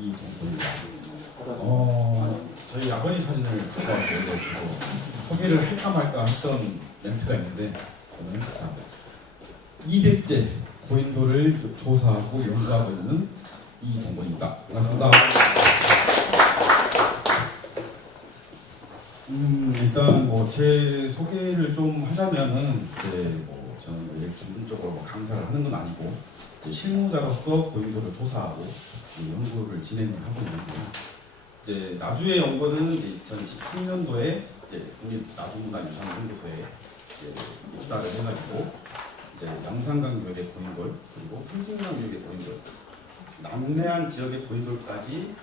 이 동굴입니다. 저희 아버지 사진을 갖고 와서 소개를 할까 말까 했던 멘트가 있는데, 저는 2대째 고인돌을 조사하고 연구하고 있는 이동건입니다. 반갑습니다. 일단 제 소개를 좀 하자면은 저는 전문적으로 강사를 하는 건 아니고 실무자로서 고인돌을 조사하고 연구를 진행하고 있는데요. 나주의 연구는 2013년도에 국립나주문화유산연구소에 입사를 해가지고 영산강 유역의 고인돌 그리고 풍진강 유역의 고인돌, 남해안 지역의 고인돌까지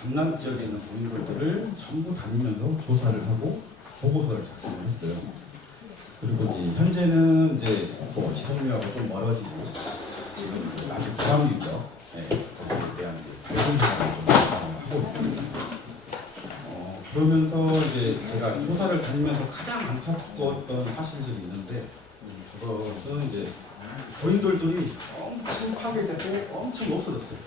전남 지역에 있는 고인돌들을 전부 다니면서 조사를 하고 보고서를 작성을 했어요. 그리고 현재는 지성묘하고 좀 멀어지고 아직 부담이죠. 거기에 대한 발굴 사업을 좀 하고 있습니다. 그러면서 제가 조사를 다니면서 가장 안타까웠던 사실들이 있는데, 그것은 고인돌들이 엄청 파괴되고 엄청 없어졌어요.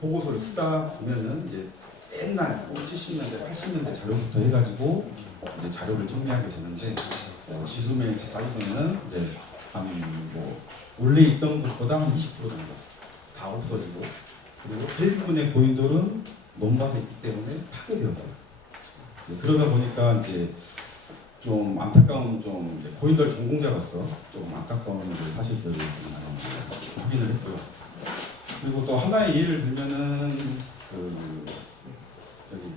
보고서를 쓰다 보면은 옛날 70년대, 80년대 자료부터 해가지고 자료를 정리하게 되는데, 지금의 자료는 원래 있던 것보다 한 20% 정도 다 없어지고, 그리고 대부분의 고인돌은 논밭에 있기 때문에 파괴되었어요. 그러다 보니까 좀 안타까운 고인돌 전공자로서 좀 안타까운 사실들을 확인을 했고요. 그리고 또 하나의 예를 들면은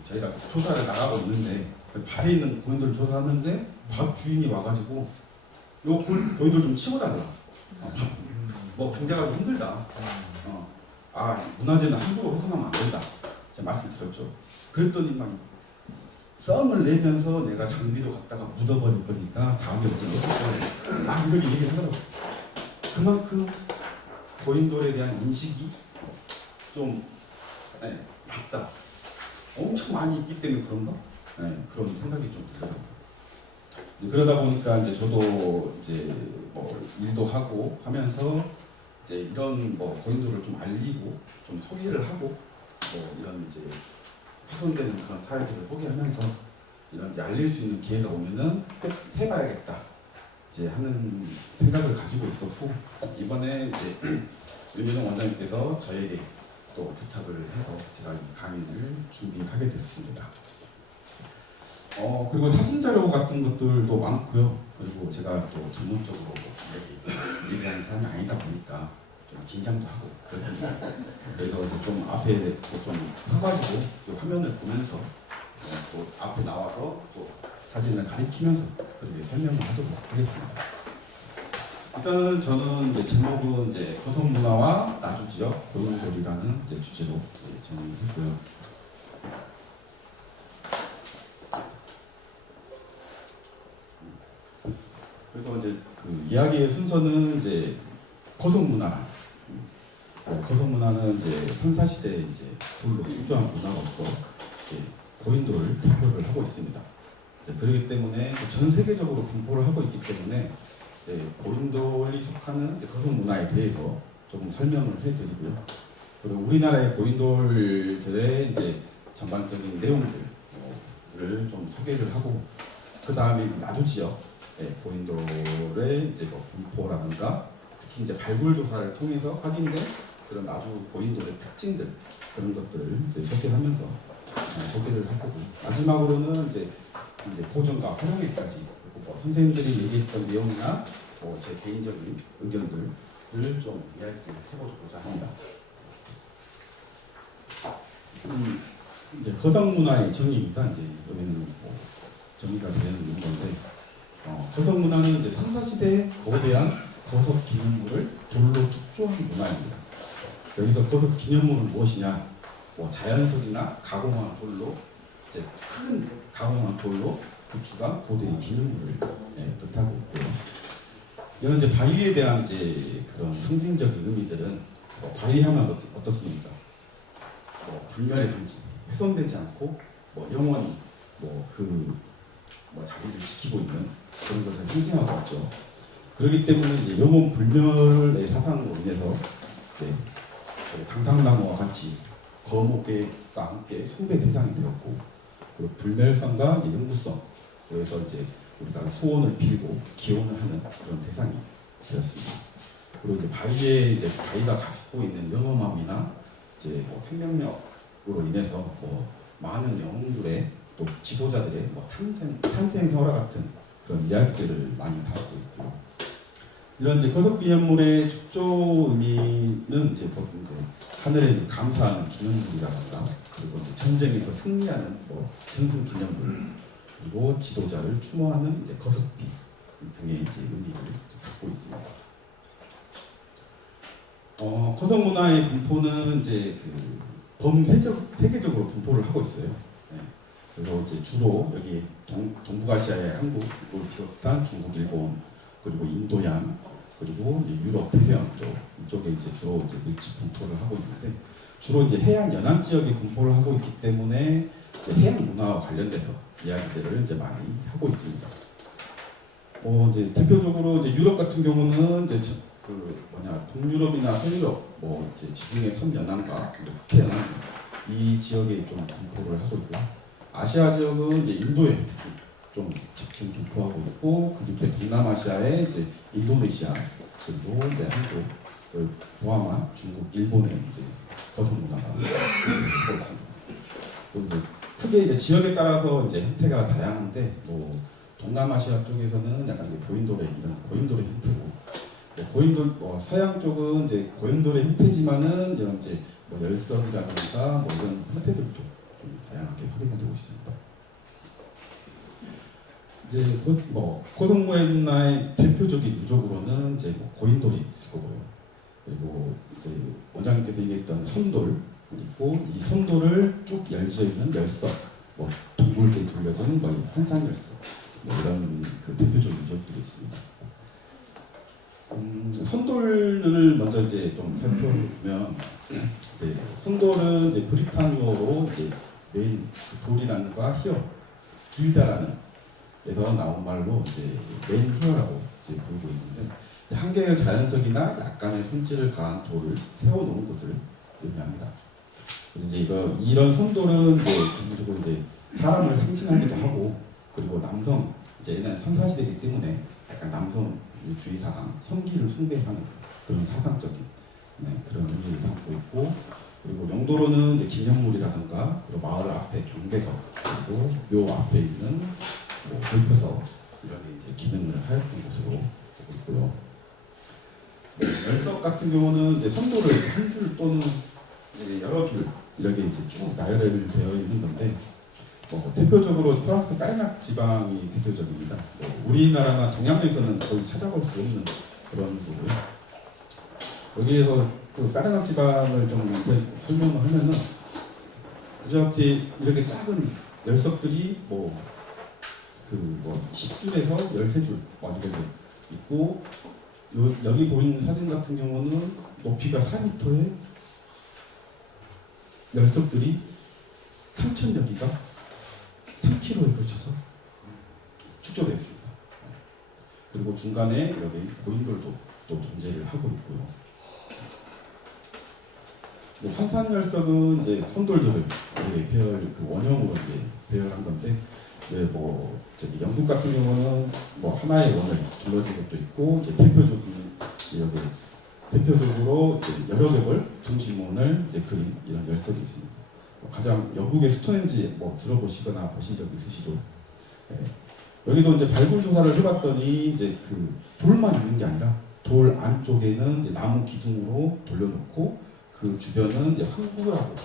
저희가 조사를 나가고 있는데 발에 있는 고인돌 조사하는데 밥 주인이 와가지고 요 고인돌 좀 치워달라. 경제가 좀 힘들다. 문화재는 함부로 훼손하면 안 된다. 제가 말씀드렸죠. 그랬더니 막 썸을 내면서 내가 장비도 갖다가 묻어버릴 거니까 다음에 어떤 없을 거야. 이렇게 얘기를 하더라고요. 그만큼 고인돌에 대한 인식이 좀 낮다. 엄청 많이 있기 때문에 그런가? 그런 생각이 좀 들어요. 그러다 보니까 저도 일도 하고 하면서 이런 고인돌을 좀 알리고 좀 소개를 하고 이런 훼손되는 그런 사회들을 소개하면서 이런 알릴 수 있는 기회가 오면은 꼭 해봐야겠다 하는 생각을 가지고 있었고, 이번에 윤여정 원장님께서 저에게 또 부탁을 해서 제가 이 강의를 준비하게 됐습니다. 그리고 사진 자료 같은 것들도 많고요. 그리고 제가 또 전문적으로 일하는 사람이 아니다 보니까 좀 긴장도 하고 그렇습니다. 그래서 좀 앞에 좀 서가지고 화면을 보면서 또 앞에 나와서 또 사진을 가리키면서 그렇게 설명을 하도록 하겠습니다. 일단은 저는 제목은 거성문화와 나주 지역 고인돌이라는 주제로 정리했고요. 그래서 그 이야기의 순서는 거성문화. 거성문화는 선사시대에 돌로 출조한 문화로서 고인돌을 대표를 하고 있습니다. 그렇기 때문에 전 세계적으로 분포를 하고 있기 때문에 고인돌이 속하는 거성문화에 대해서 조금 설명을 해드리고요. 그리고 우리나라의 고인돌들의 전반적인 내용들을 좀 소개를 하고, 그 다음에 나주 지역 고인돌의 분포라든가 특히 발굴 조사를 통해서 확인된 그런 나주 고인돌의 특징들, 그런 것들을 소개하면서 소개를 할 거고, 마지막으로는 보존과 활용에까지 선생님들이 얘기했던 내용이나 제 개인적인 의견들을 좀 이야기해보고자 합니다. 거성문화의 정의입니다. 여기는 정의가 되는 건데, 거성문화는 선사시대의 거대한 거석 기념물을 돌로 축조한 문화입니다. 여기서 거석 기념물은 무엇이냐? 자연석이나 가공한 돌로, 큰 가공한 돌로 구축한 고대의 기념물을 뜻하고 있고요. 이런 바위에 대한 그런 상징적인 의미들은 바위하면 어떻습니까? 불멸의 상징, 훼손되지 않고 영원히 자기를 지키고 있는 그런 것을 상징하고 있죠. 그렇기 때문에 이제 영혼 불멸의 사상으로 인해서 이제 당상나무와 같이 거목계가 함께 숭배 대상이 되었고, 그리고 불멸성과 이제 영구성, 그래서 이제 우리가 소원을 빌고 기원을 하는 그런 대상이 되었습니다. 그리고 이제 바위가 가지고 있는 영험함이나 이제 뭐 생명력으로 인해서 뭐 많은 영웅들의 또 지도자들의 뭐 탄생설화 같은 그런 이야기들을 많이 다루고 있고요. 이런 이제 거석기념물의 축조 의미는 이제 하늘에 이제 감사하는 기념물이라든가, 그리고 이제 전쟁에서 승리하는 뭐 전승 기념물, 그리고 지도자를 추모하는 이제 거석비 등의 이제 의미를 이제 갖고 있습니다. 거석 문화의 분포는 이제 세계적으로 분포를 하고 있어요. 네. 그리고 이제 주로 여기 동북아시아의 한국을 비롯한 중국, 일본, 그리고 인도양, 그리고 이제 유럽, 대서양 이쪽에 이제 주로 이제 밀집 분포를 하고 있는데, 주로 이제 해안 연안 지역에 분포를 하고 있기 때문에 이제 해양 문화와 관련돼서 이야기들을 이제 많이 하고 있습니다. 이제 대표적으로 이제 유럽 같은 경우는 이제 북유럽이나 서유럽, 뭐 이제 지중해 섬연안과 북해연안 이 지역에 좀 분포를 하고 있고요. 아시아 지역은 이제 인도에 좀 집중 분포하고 있고, 그 밑에 동남아시아에 이제 인도네시아, 그리고 이제 한국을 포함한 중국, 일본의 이제 거석 문화가 있고 있습니다. 그리고 크게 이제 지역에 따라서 이제 형태가 다양한데, 뭐 동남아시아 쪽에서는 약간 이제 고인돌의 형태고, 서양 쪽은 이제 고인돌의 형태지만은 이런 이제 뭐 열석이라든가 뭐 이런 형태들도 좀 다양하게 확인이 되고 있습니다. 이제 거석 문화의 대표적인 유적으로는 이제 뭐 고인돌이 있을 거고요. 그리고 이제 원장님께서 얘기했던 선돌, 그리고 이 선돌을 쭉 열지어 있는 열석, 뭐 동굴에 돌려진 뭐 한산열석, 뭐 이런 그 대표적인 유적들이 있습니다. 선돌을 먼저 이제 좀 살펴보면, 이제 선돌은 이제 브리타니어로 이제 메인 돌이라는가 히어, 길다라는 에서 나온 말로 이제 메인 히어라고 이제 부르고 있는데, 한 개의 자연석이나 약간의 손질을 가한 돌을 세워놓은 것을 의미합니다. 이제 이런 선돌은 이제 기본적으로 이제 사람을 상징하기도 하고, 그리고 남성, 이제 옛날 선사시대이기 때문에 약간 남성 주의사상, 성기를 숭배하는 그런 사상적인 그런 의미를 담고 있고, 그리고 용도로는 이제 기념물이라든가, 그리고 마을 앞에 경계석, 그리고 묘 앞에 있는 뭐 불표석 이런 이제 기능을 하였던 것으로 보고 있고요. 열석 같은 경우는 이제 선도를 한 줄 또는 이제 여러 줄 이렇게 이제 쭉 나열되어 있는 건데, 대표적으로 프랑스 까르낙 지방이 대표적입니다. 우리나라나 동양에서는 거의 찾아볼 수 없는 그런 부분. 여기에서 그 까르낙 지방을 좀 설명을 하면은, 이렇게 작은 열석들이 10줄에서 13줄 완전히 있고, 여기 보이는 사진 같은 경우는 높이가 4m의 열석들이 3,000여 기가 3km에 걸쳐서 축조되어 있습니다. 그리고 중간에 여기 고인돌도 또 존재를 하고 있고요. 한산열석은 이제 손돌들을 그 원형으로 이제 배열한 건데, 영국 같은 경우는 하나의 원을 둘러진 것도 있고, 이제 대표적으로 이제 여러 겹을 동심원을 이제 그린 이런 열석이 있습니다. 가장 영국의 스톤헨지 들어보시거나 보신 적 있으시죠? 여기도 이제 발굴 조사를 해봤더니 이제 그 돌만 있는 게 아니라 돌 안쪽에는 이제 나무 기둥으로 돌려놓고, 그 주변은 이제 황구라고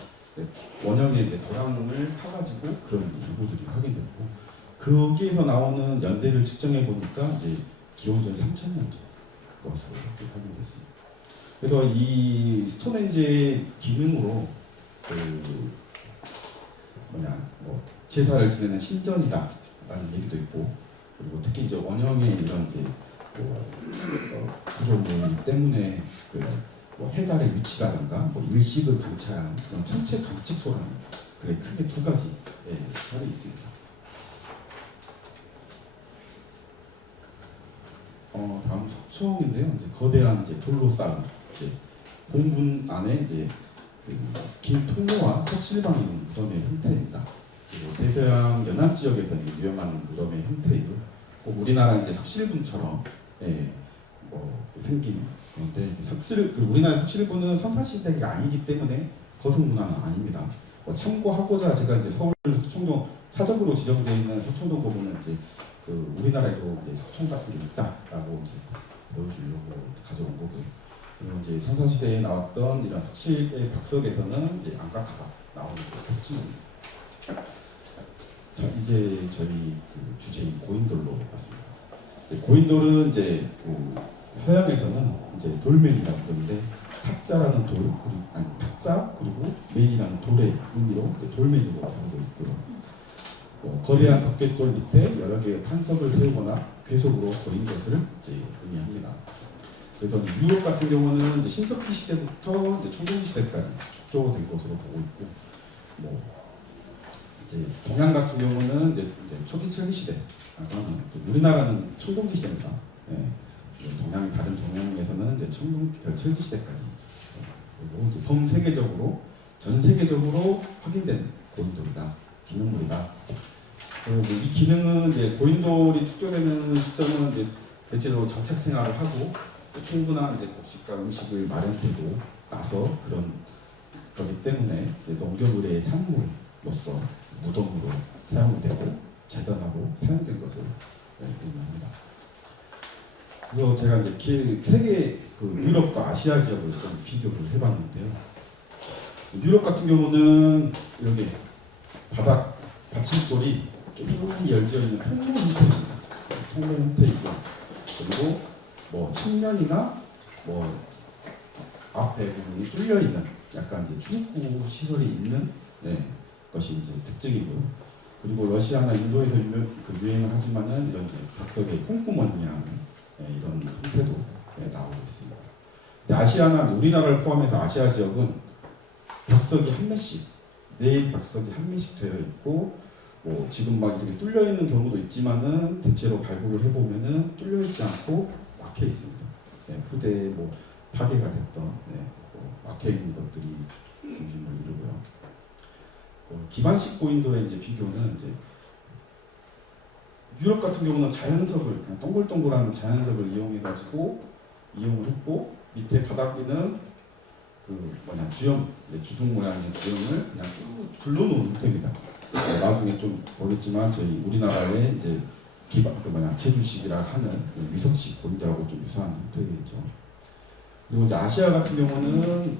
원형의 이제 도랑을 타가지고 그런 일부들이 확인됐고, 거기에서 나오는 연대를 측정해 보니까 이제 기원전 3,000년 전 그것으로 이렇게 확인됐습니다. 그래서 이 스톤헨지의 기능으로 제사를 지내는 신전이다라는 얘기도 있고, 그리고 특히 이제 원형의 이런 이제 구조물 때문에 해달의 위치라든가 일식을 관찰하는 그런 천체 관측소라는 크게 두 가지 설이 있습니다. 다음 석청인데요. 이제 거대한 이제 돌로 쌓은 이제 공분 안에 이제 긴 통로와 석실방이 있는 무덤의 형태입니다. 그리고 대서양 연안 지역에서는 유명한 무덤의 형태이고, 꼭 우리나라 이제 석실분처럼 생긴 건데, 우리나라 석실분은 선사시대가 아니기 때문에 거성문화는 아닙니다. 참고하고자 제가 이제 서울 서청동 사적으로 지정되어 있는 서청동 부분은 이제 우리나라에도 이제 석청 같은 게 있다라고 이제 보여주려고 가져온 거고요. 그리고 이제 선사시대에 나왔던 이런 석실의 벽석에서는 이제 안각화가 나오는 게 특징입니다. 자, 이제 저희 주제인 고인돌로 왔습니다. 고인돌은 이제 서양에서는 이제 돌멩이라고 부르는데, 탁자라는 돌, 탁자 그리고 맨이라는 돌의 의미로 돌멩이로 부르고 있고요. 거대한 덮개돌 밑에 여러 개의 판석을 세우거나 괴석으로 거인 것을 이제 의미합니다. 그래서 유럽 같은 경우는 이제 신석기 시대부터 이제 청동기 시대까지 축조된 것으로 보고 있고, 이제 동양 같은 경우는 이제 초기 철기 시대, 우리나라는 청동기 시대입니다. 다른 동양에서는 이제 철기 시대까지, 그리고 이제 전 세계적으로 확인된 고인돌이다, 기념물이다. 그리고 이 기능은 이제 고인돌이 축조되는 시점은 이제 대체로 정착 생활을 하고 충분한 이제 곡식과 음식을 마련되고 나서 그런 거기 때문에 농경의뢰의 산물로서 무덤으로 사용되고 재단하고 사용된 것을 의미합니다. 그리고 제가 이제 세계 유럽과 아시아 지역을 좀 비교를 해봤는데요. 유럽 같은 경우는 이렇게 바닥 받침돌이 쭉 열려 있는 통로 형태입니다. 통로 형태이고, 그리고 측면이나 앞에 부분이 뚫려 있는 약간 이제 출입구 시설이 있는 것이 이제 특징이고요. 그리고 러시아나 인도에서 유행을 하지만은 이런 벽석의 콩구머니한 이런 형태도 나오고 있습니다. 아시아나 우리나라를 포함해서 아시아 지역은 벽석이 한 매씩, 네 벽석이 한 매씩 되어 있고, 지금 막 이렇게 뚫려 있는 경우도 있지만은 대체로 발굴을 해보면은 뚫려 있지 않고 막혀 있습니다. 후대에 파괴가 됐던 막혀 있는 것들이 중심을 이루고요. 기반식 고인돌의 이제 비교는 이제 유럽 같은 경우는 자연석을 그냥 동글동글한 자연석을 이용해가지고 이용을 했고, 밑에 바닥에는 주형 기둥 모양의 주형을 그냥 둘러놓은 형태입니다. 나중에 좀 모르겠지만 저희 우리나라의 이제 제주식이라 하는 위석식 고인돌하고 좀 유사한 형태겠죠. 그리고 이제 아시아 같은 경우는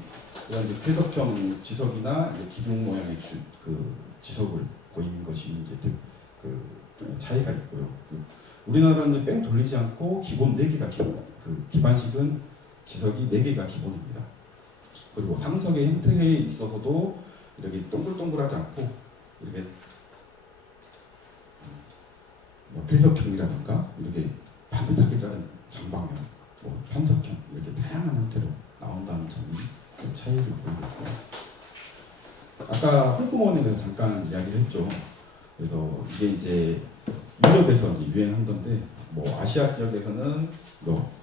이런 이제 쾌석형 지석이나 이제 기둥 모양의 지석을 보이는 것이 이제 차이가 있고요. 우리나라는 뺑 돌리지 않고 기본 4개가 기반식은 지석이 4개가 기본입니다. 그리고 상석의 형태에 있어서도 이렇게 동글동글하지 않고 이렇게 쾌석형이라든가 이렇게 반듯하게 자른 정방형, 판석형 이렇게 다양한 형태로 나온다는 점이 차이를 보이고 있고요. 아까 콩구머니에 대해서 잠깐 이야기를 했죠. 그래서 이게 이제 유럽에서 이제 유행한 건데, 아시아 지역에서는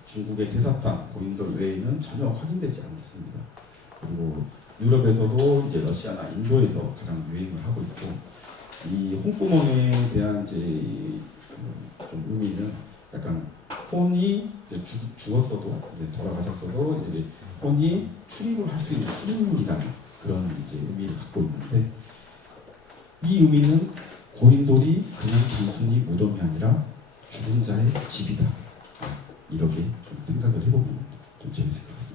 중국의 대사판 고인돌 외에는 전혀 확인되지 않습니다. 그리고 유럽에서도 이제 러시아나 인도에서 가장 유행을 하고 있고, 이 홍구멍에 대한 이제 좀 의미는 약간 혼이 죽었어도 돌아가셨어도 이제 혼이 출입을 할 수 있는 출입문이라는 그런 이제 의미를 갖고 있는데, 이 의미는 고인돌이 그냥 단순히 무덤이 아니라 죽은 자의 집이다, 이렇게 좀 생각을 해보면 좀 재밌을 것 같습니다.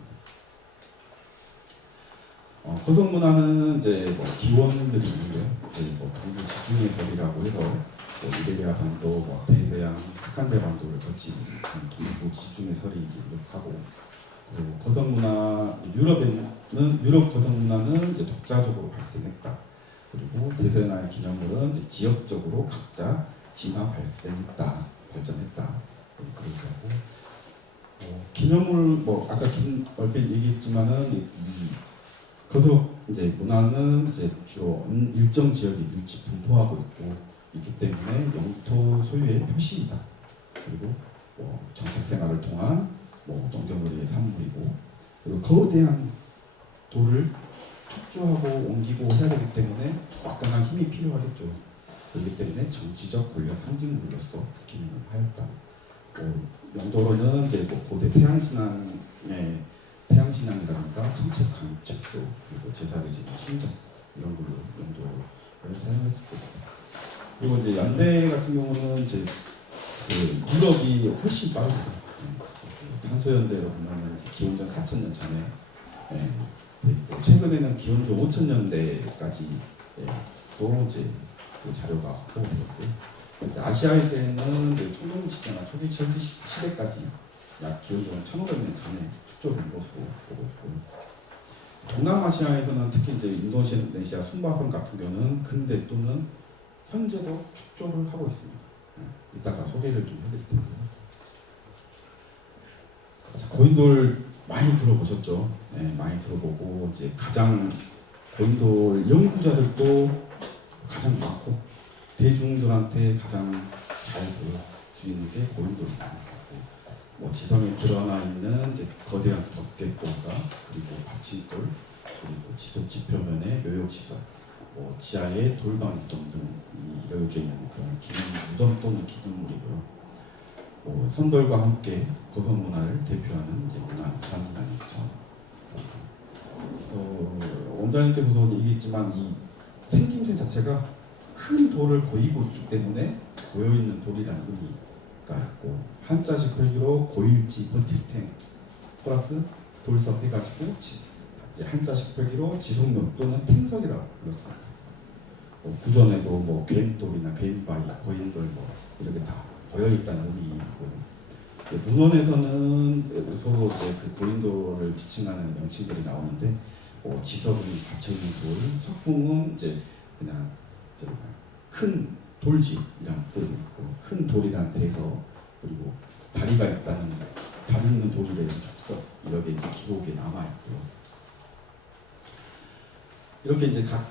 거성문화는 이제 기원들이 있는데요. 동부 지중해 설이라고 해서 이베리아 반도, 대서양, 스칸데 반도를 거친 동부 지중해 설이 기록하고, 그리고 거성문화 유럽 거성문화는 이제 독자적으로 발생했다. 그리고 대서양의 기념물은 이제 지역적으로 각자 진화 발전했다. 그렇게 하고, 기념물 아까 얼핏 얘기했지만은 이 거석 이제 문화는 이제 주로 일정 지역에 일치 분포하고 있기 때문에 영토 소유의 표시이다. 그리고 뭐 정책 생활을 통한 뭐 농경거리의 산물이고, 그리고 거대한 돌을 축조하고 옮기고 해야 되기 때문에 막강한 힘이 필요하겠죠. 그렇기 때문에 정치적 권력 상징물로서 기능을 하였다. 영도로는 이제 뭐 고대 태양신앙이라든가 정책 강측소, 그리고 제사를 지는 신정, 이런 걸로 영도를 사용했을 겁니다. 그리고 이제 연대 같은 경우는 이제 그 유럽이 훨씬 빠르죠. 탄소연대로 보면 기원전 4,000년 전에, 최근에는 기원전 5,000년대까지 또 이제 그 자료가 확보되었고, 아시아에서는 청동시대나 초대철 시대까지 약 기원전 1,500년 전에 축조된 것으로 보고 있고요. 동남아시아에서는 특히 이제 인도네시아 순바선 같은 경우는 근대 또는 현재도 축조를 하고 있습니다. 이따가 소개를 좀 해드릴 텐데요. 고인돌 많이 들어보셨죠? 많이 들어보고 이제 가장 고인돌 연구자들도 가장 많고 대중들한테 가장 잘 보일 수 있는 게 고인돌입니다. 뭐 지성에 드러나 있는 이제 거대한 덮개돌과 그리고 받침돌, 그리고 지속 지표면의 묘역시설, 뭐 지하에 돌방동 등이 이루어져 있는 그런 기능 무덤 또는 기둥물이고요. 선돌과 함께 고성 문화를 대표하는 이제 문화유산이죠. 원장님께서도 얘기했지만 이 생김새 자체가 큰 돌을 보이고 있기 때문에 고여있는 돌이라는 의미가 있고, 한자식 표기로 고일지 버틸탱 플러스 돌석 해가지고 한자식 표기로 지속록 또는 탱석이라고 불렀습니다. 구전에도 뭐 괴돌이나 괴바위, 고인돌 뭐 이렇게 다 고여있다는 의미이고, 문헌에서는 서로 이제 그 고인돌을 지칭하는 명칭들이 나오는데, 지석은 받쳐있는 돌, 석궁은 이제 그냥 큰 돌집이라는 뜻이 있고, 큰 돌이라는 데에서, 그리고 다리가 있다는 다리 있는 돌이라는 족석, 이렇게 이제 기록에 남아있고요. 이렇게 이제 각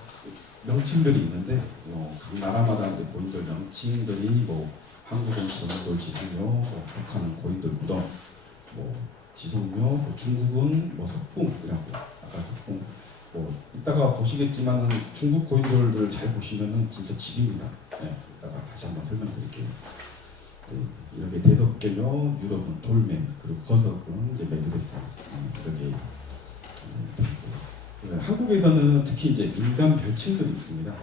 명칭들이 있는데, 각 나라마다 이제 고인돌 명칭들이 뭐 한국은 고인돌 지승묘, 북한은 고인돌 무덤, 뭐 지성묘, 중국은 뭐 석궁이라고, 아까 석궁. 이따가 보시겠지만 중국 고인돌들 잘 보시면은 진짜 집입니다. 이따가 다시 한번 설명드릴게요. 이렇게 대석개묘, 유럽은 돌men, 그리고 거석은 이제 메드레스, 이렇게. 한국에서는 특히 이제 민간 별칭들이 있습니다.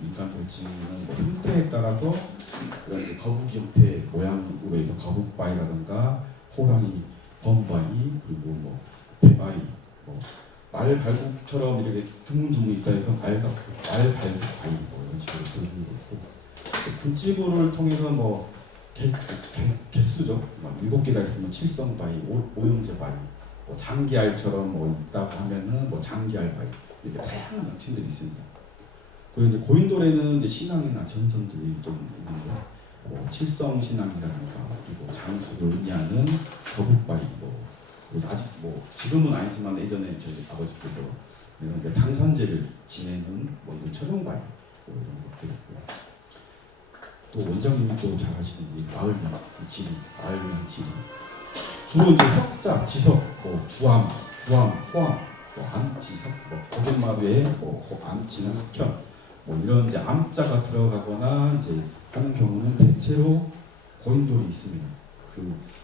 민간 별칭은 뭐 형태에 따라서 이런 이제 거북이 형태 모양으로 해서 거북바위라든가 호랑이, 범바위, 그리고 뭐 배바위, 뭐 말 발국처럼 이렇게 드문드문 있다 해서 말 발국바위 뭐 이런 식으로 부르는 거 있고, 분지부를 통해서 뭐 개수죠. 7개가 있으면 칠성바위, 오형제바위, 뭐 장기알처럼 뭐 있다고 하면은 뭐 장기알바위, 이렇게 다양한 명칭들이 있습니다. 그리고 이제 고인돌에는 이제 신앙이나 전선들이 또 있는데, 칠성 신앙이라든가, 그리고 장수를 의미하는 거북바위, 그리고 아직 뭐 지금은 아니지만 예전에 저희 아버지께서 이런 당산제를 지내는 뭐 이런 철옹바위, 이런 것들이 있고요. 또 원장님이 또 잘 아시는 마을 지리, 주로 이제 석자, 지석, 뭐 주암, 호암, 뭐 암지석, 뭐 고갯마루에 뭐 암지나 석현, 뭐 이런 이제 암자가 들어가거나 이제 하는 경우는 대체로 고인돌이 있습니다.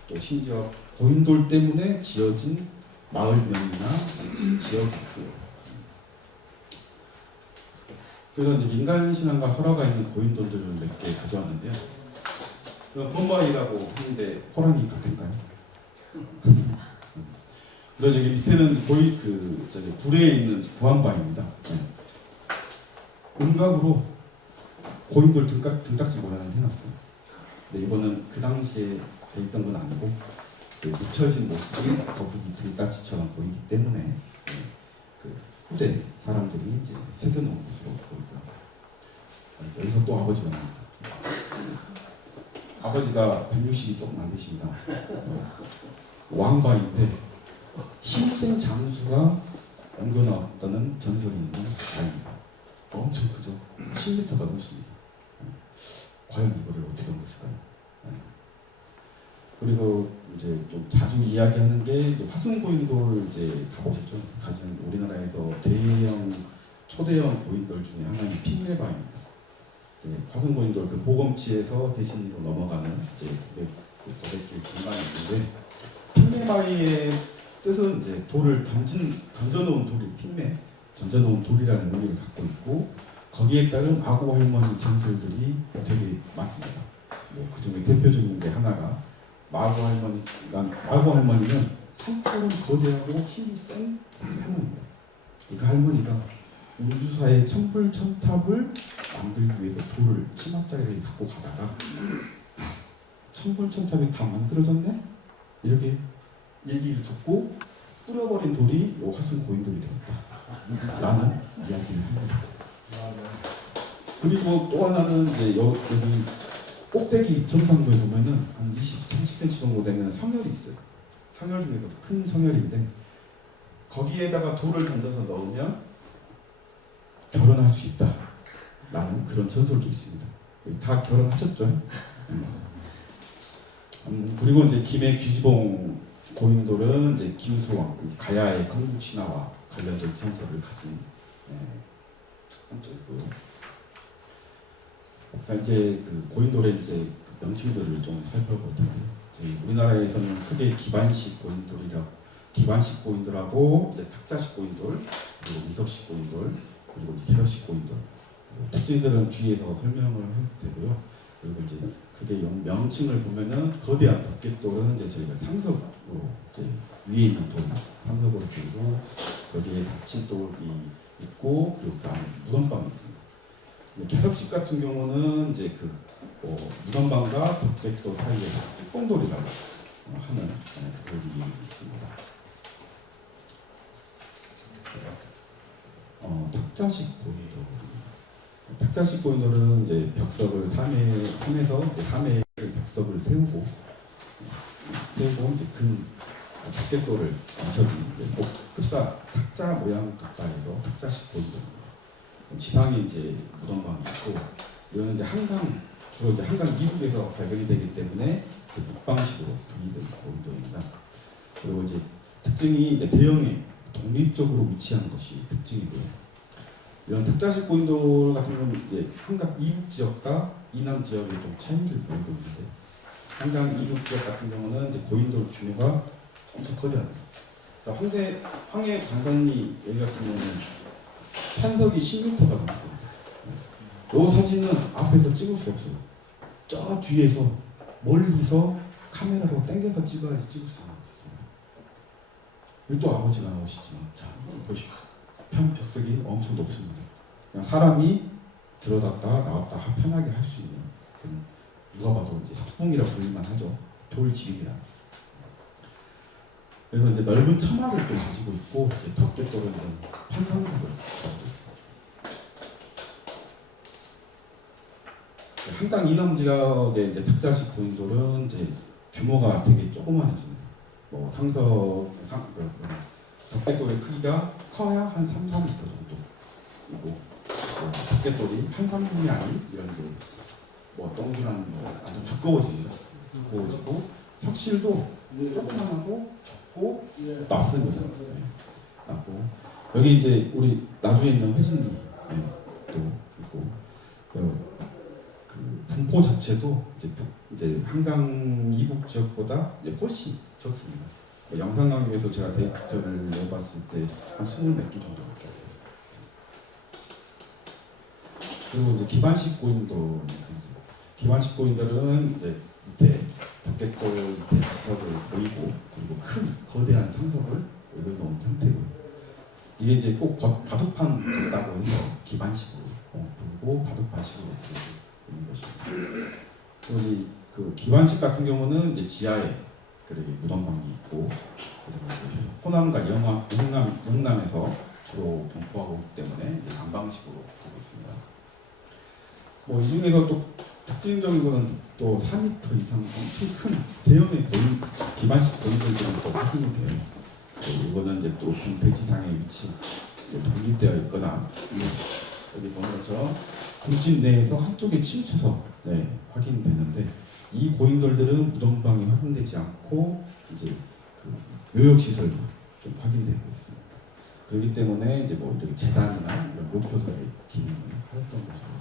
또 심지어 고인돌 때문에 지어진 마을명이나 지역이 있고요. 그래서 이제 민간 신앙과 설화가 있는 고인돌들을 몇 개 가져왔는데요. 범바위라고 하는데 호랑이 같은가요? 그래서 여기 밑에는 굴에 있는 부안바위입니다. 음각으로 고인돌 등딱지 모양을 해놨어요. 근데 이거는 그 당시에 돼 있던 건 아니고 묻혀진 모습이 거북이 등딱지처럼 보이기 때문에 그 후대 사람들이 이제 새겨놓은 것으로 보이고요. 여기서 또 아버지가 나옵니다. 아버지가 160이 조금 안 되십니다. 왕바인데 힘센 장수가 옮겨나왔다는 전설이 있는 바입니다. 엄청 크죠? 10m가 넘습니다. 과연 이거를 어떻게 옮겼을까요? 그리고 이제 좀 자주 이야기하는 게 이제 화순고인돌 이제 가보셨죠? 가진 우리나라에서 대형 초대형 고인돌 중에 하나인 핀메바입니다. 화순고인돌 그 보검치에서 대신으로 넘어가는 이제 900길 중간에 있는데 핀메바위의 뜻은 이제 돌을 던져놓은 돌이 핀메, 던져놓은 돌이라는 의미를 갖고 있고 거기에 따른 아고 할머니 전설들이 되게 많습니다. 그 중에 대표적인 게 하나가 마고 할머니는 산처럼 거대하고 힘이 센 할머니입니다. 그 할머니가 우주사의 천불천탑을 만들기 위해서 돌을 치맛자리에 갖고 가다가 천불천탑이 다 만들어졌네? 이렇게 얘기를 듣고 뿌려버린 돌이 화순고인돌이 되었다 라는 이야기를 합니다. 그리고 또 하나는 이제 여기 꼭대기 정상부에 보면은 한 30cm 정도 되는 성혈이 있어요. 성혈 중에서도 큰 성혈인데 거기에다가 돌을 던져서 넣으면 결혼할 수 있다 라는 그런 전설도 있습니다. 다 결혼하셨죠? 그리고 이제 김해 귀지봉 고인돌은 이제 김수왕 가야의 건국신화와 관련된 전설을 가진 또 있고요. 이제 그 고인돌의 이제 그 명칭들을 좀 살펴볼 텐데 우리나라에서는 크게 기반식 고인돌하고 이제 탁자식 고인돌 그리고 미석식 고인돌 그리고 개석식 고인돌 특징들은 뒤에서 설명을 해도 되고요. 그리고 이제 크게 명칭을 보면은 거대한 덮개돌은 이제 저희가 상석으로 이제 위에 있는 돌 상석으로 들고 거기에 닫힌 돌이 있고 그리고 그 안에 무덤방이 있습니다. 개석식 같은 경우는 이제 그 무덤방과 덮개돌 사이에 뚜껑돌이라고 하는 그런 일이 있습니다. 탁자식 고인돌. 탁자식 고인돌은 이제 벽석을 3회에 벽석을 세우고 이제 큰 덮개돌을 맞춰진 흡사 탁자 모양 가까이서 탁자식 고인돌입니다. 지상에 이제 무덤방이 있고 이거는 이제 주로 이제 한강 이북에서 발견이 되기 때문에 북방식으로 분리된 고인돌입니다. 그리고 이제 특징이 이제 대형의 독립적으로 위치한 것이 특징이고요. 이런 탁자식 고인돌 같은 경우는 이제 한강 이북 지역과 이남 지역의 좀 차이를 보이고 있는데 한강 이북 지역 같은 경우는 이제 고인돌 규모가 엄청 커다랍니다. 황해 관산리 여기 같은 경우는 탄석이 10m가 넘습니다. 이 사진은 앞에서 찍을 수 없어요. 저 뒤에서 멀리서 카메라로 당겨서 찍어야지 찍을 수 있습니다. 여기 또 아버지가 나오시지만 자 보시고 편 벽석이 엄청 높습니다. 그냥 사람이 들어갔다 나왔다 편하게 할 수 있는 누가 봐도 이제 석궁이라 불릴만 하죠. 돌집입니다. 그래서 이제 넓은 처마를 또 가지고 있고 덮개돌은 판상석을 가지고 있습니다. 한강 이남 지역의 이제 탁자식 고인돌은 이제 규모가 되게 조그만해집니다. 덮개돌의 크기가 커야 한 3, 4m 정도이고 덮개돌이 한 3분이 아닌 이런 이제 동그란 아주 두꺼워집니다. 두꺼워지고 석실도 조그만하고 좁고 낮습니다. 낮고 여기 이제 우리 나주에 있는 회진리 또 있고 그 분포 자체도 이제 한강 이북 지역보다 이제 훨씬 적습니다. 영산강에서 제가 데이터를 내봤을 때 한 20몇 개 정도밖에 안 돼요. 그리고 이제 기반식 고인돌은 이제 밑에 덮개돌 밑에 지석을 보이고 그리고 큰 거대한 상석을 올려놓은 상태고요. 이게 이제 꼭 바둑판 같다고 해서 기반식으로 부르고 바둑판식으로 부르는 것입니다. 그리고 그 기반식 같은 경우는 이제 지하에 그리고 무덤방이 있고 그리고 호남과 영남에서 주로 분포하고 있기 때문에 이제 남방식으로 보고 있습니다. 이 중에서 또 특징적인 거는 또 4m 이상 엄청 큰 대형의 기반식 고인돌들이 또 확인이 돼요. 이거는 이제 또 대지상에 위치 독립되어 있거나 여기 보는 것처럼 중심 내에서 한쪽에 치우쳐서 네, 확인되는데 이 고인돌들은 무덤방이 확인되지 않고 이제 그 묘역시설만 좀 확인되고 있습니다. 그렇기 때문에 이제 뭐 이렇게 재단이나 이런 묘표설의 기능을 하였던 것으로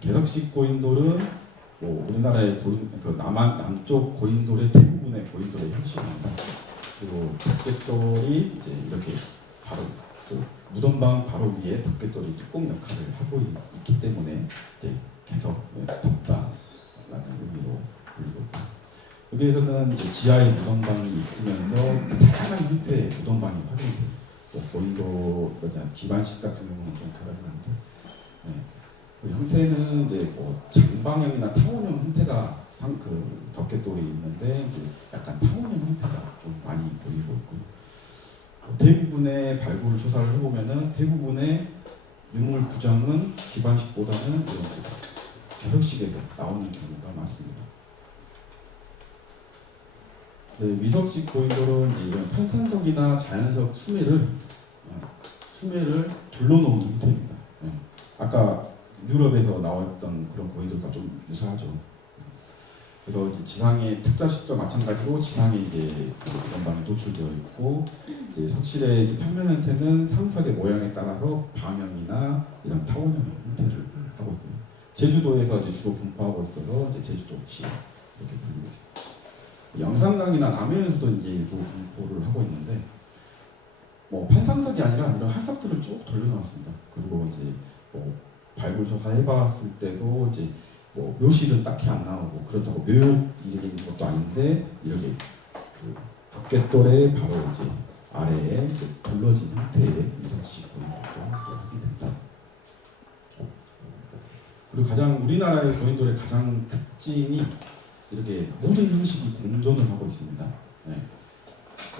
개석식 고인돌은 뭐 우리나라의 고인, 그 남쪽 고인돌의 대부분의 고인돌의 형식입니다. 그리고 덮개돌이 이제 이렇게 바로 그 무덤방 바로 위에 덮개돌이 뚜껑 역할을 하고 있기 때문에 이제 개석 덮다라는 의미로 불리고 있습니다. 여기에서는 이제 지하에 무덤방이 있으면서 다양한 형태의 무덤방이 확인돼요. 뭐 고인돌 기반식 같은 경우는 좀 다르긴 한데. 네. 그 형태는 이제 뭐 장방형이나 타원형 형태가 그 덮개돌이 있는데 이제 약간 타원형 형태가 좀 많이 보이고 있고 대부분의 발굴 조사를 해보면은 대부분의 유물 구정은 기반식보다는 이런 개석식에서 나오는 경우가 많습니다. 위석식 고인돌은 이제 이런 편산적이나 자연석 수매를 둘러놓은 형태입니다. 아까 유럽에서 나왔던 그런 고인돌과 좀 유사하죠. 그래서 이제 지상의 특자식도 마찬가지로 지상에 이제 무덤방이 노출되어 있고 이제 석실의 평면 형태는 상석의 모양에 따라서 방형이나 이런 타원형 형태를 하고 있고요. 제주도에서 이제 주로 분포하고 있어서 이제 제주도시 이렇게 불리고 있습니다. 영산강이나 남해에서도 이제 일부 분포를 하고 있는데 뭐 판상석이 아니라 이런 할석들을 쭉 돌려놨습니다. 그리고 이제 뭐 발굴 조사 해봤을 때도 이제 뭐 묘실은 딱히 안 나오고 그렇다고 묘 이런 것도 아닌데 이렇게 그 덮개돌의 바로 이제 아래에 이제 둘러진 형태의 위석식 고인돌도 확인된다. 그리고 가장 우리나라의 고인돌의 가장 특징이 이렇게 모든 형식이 공존을 하고 있습니다. 네.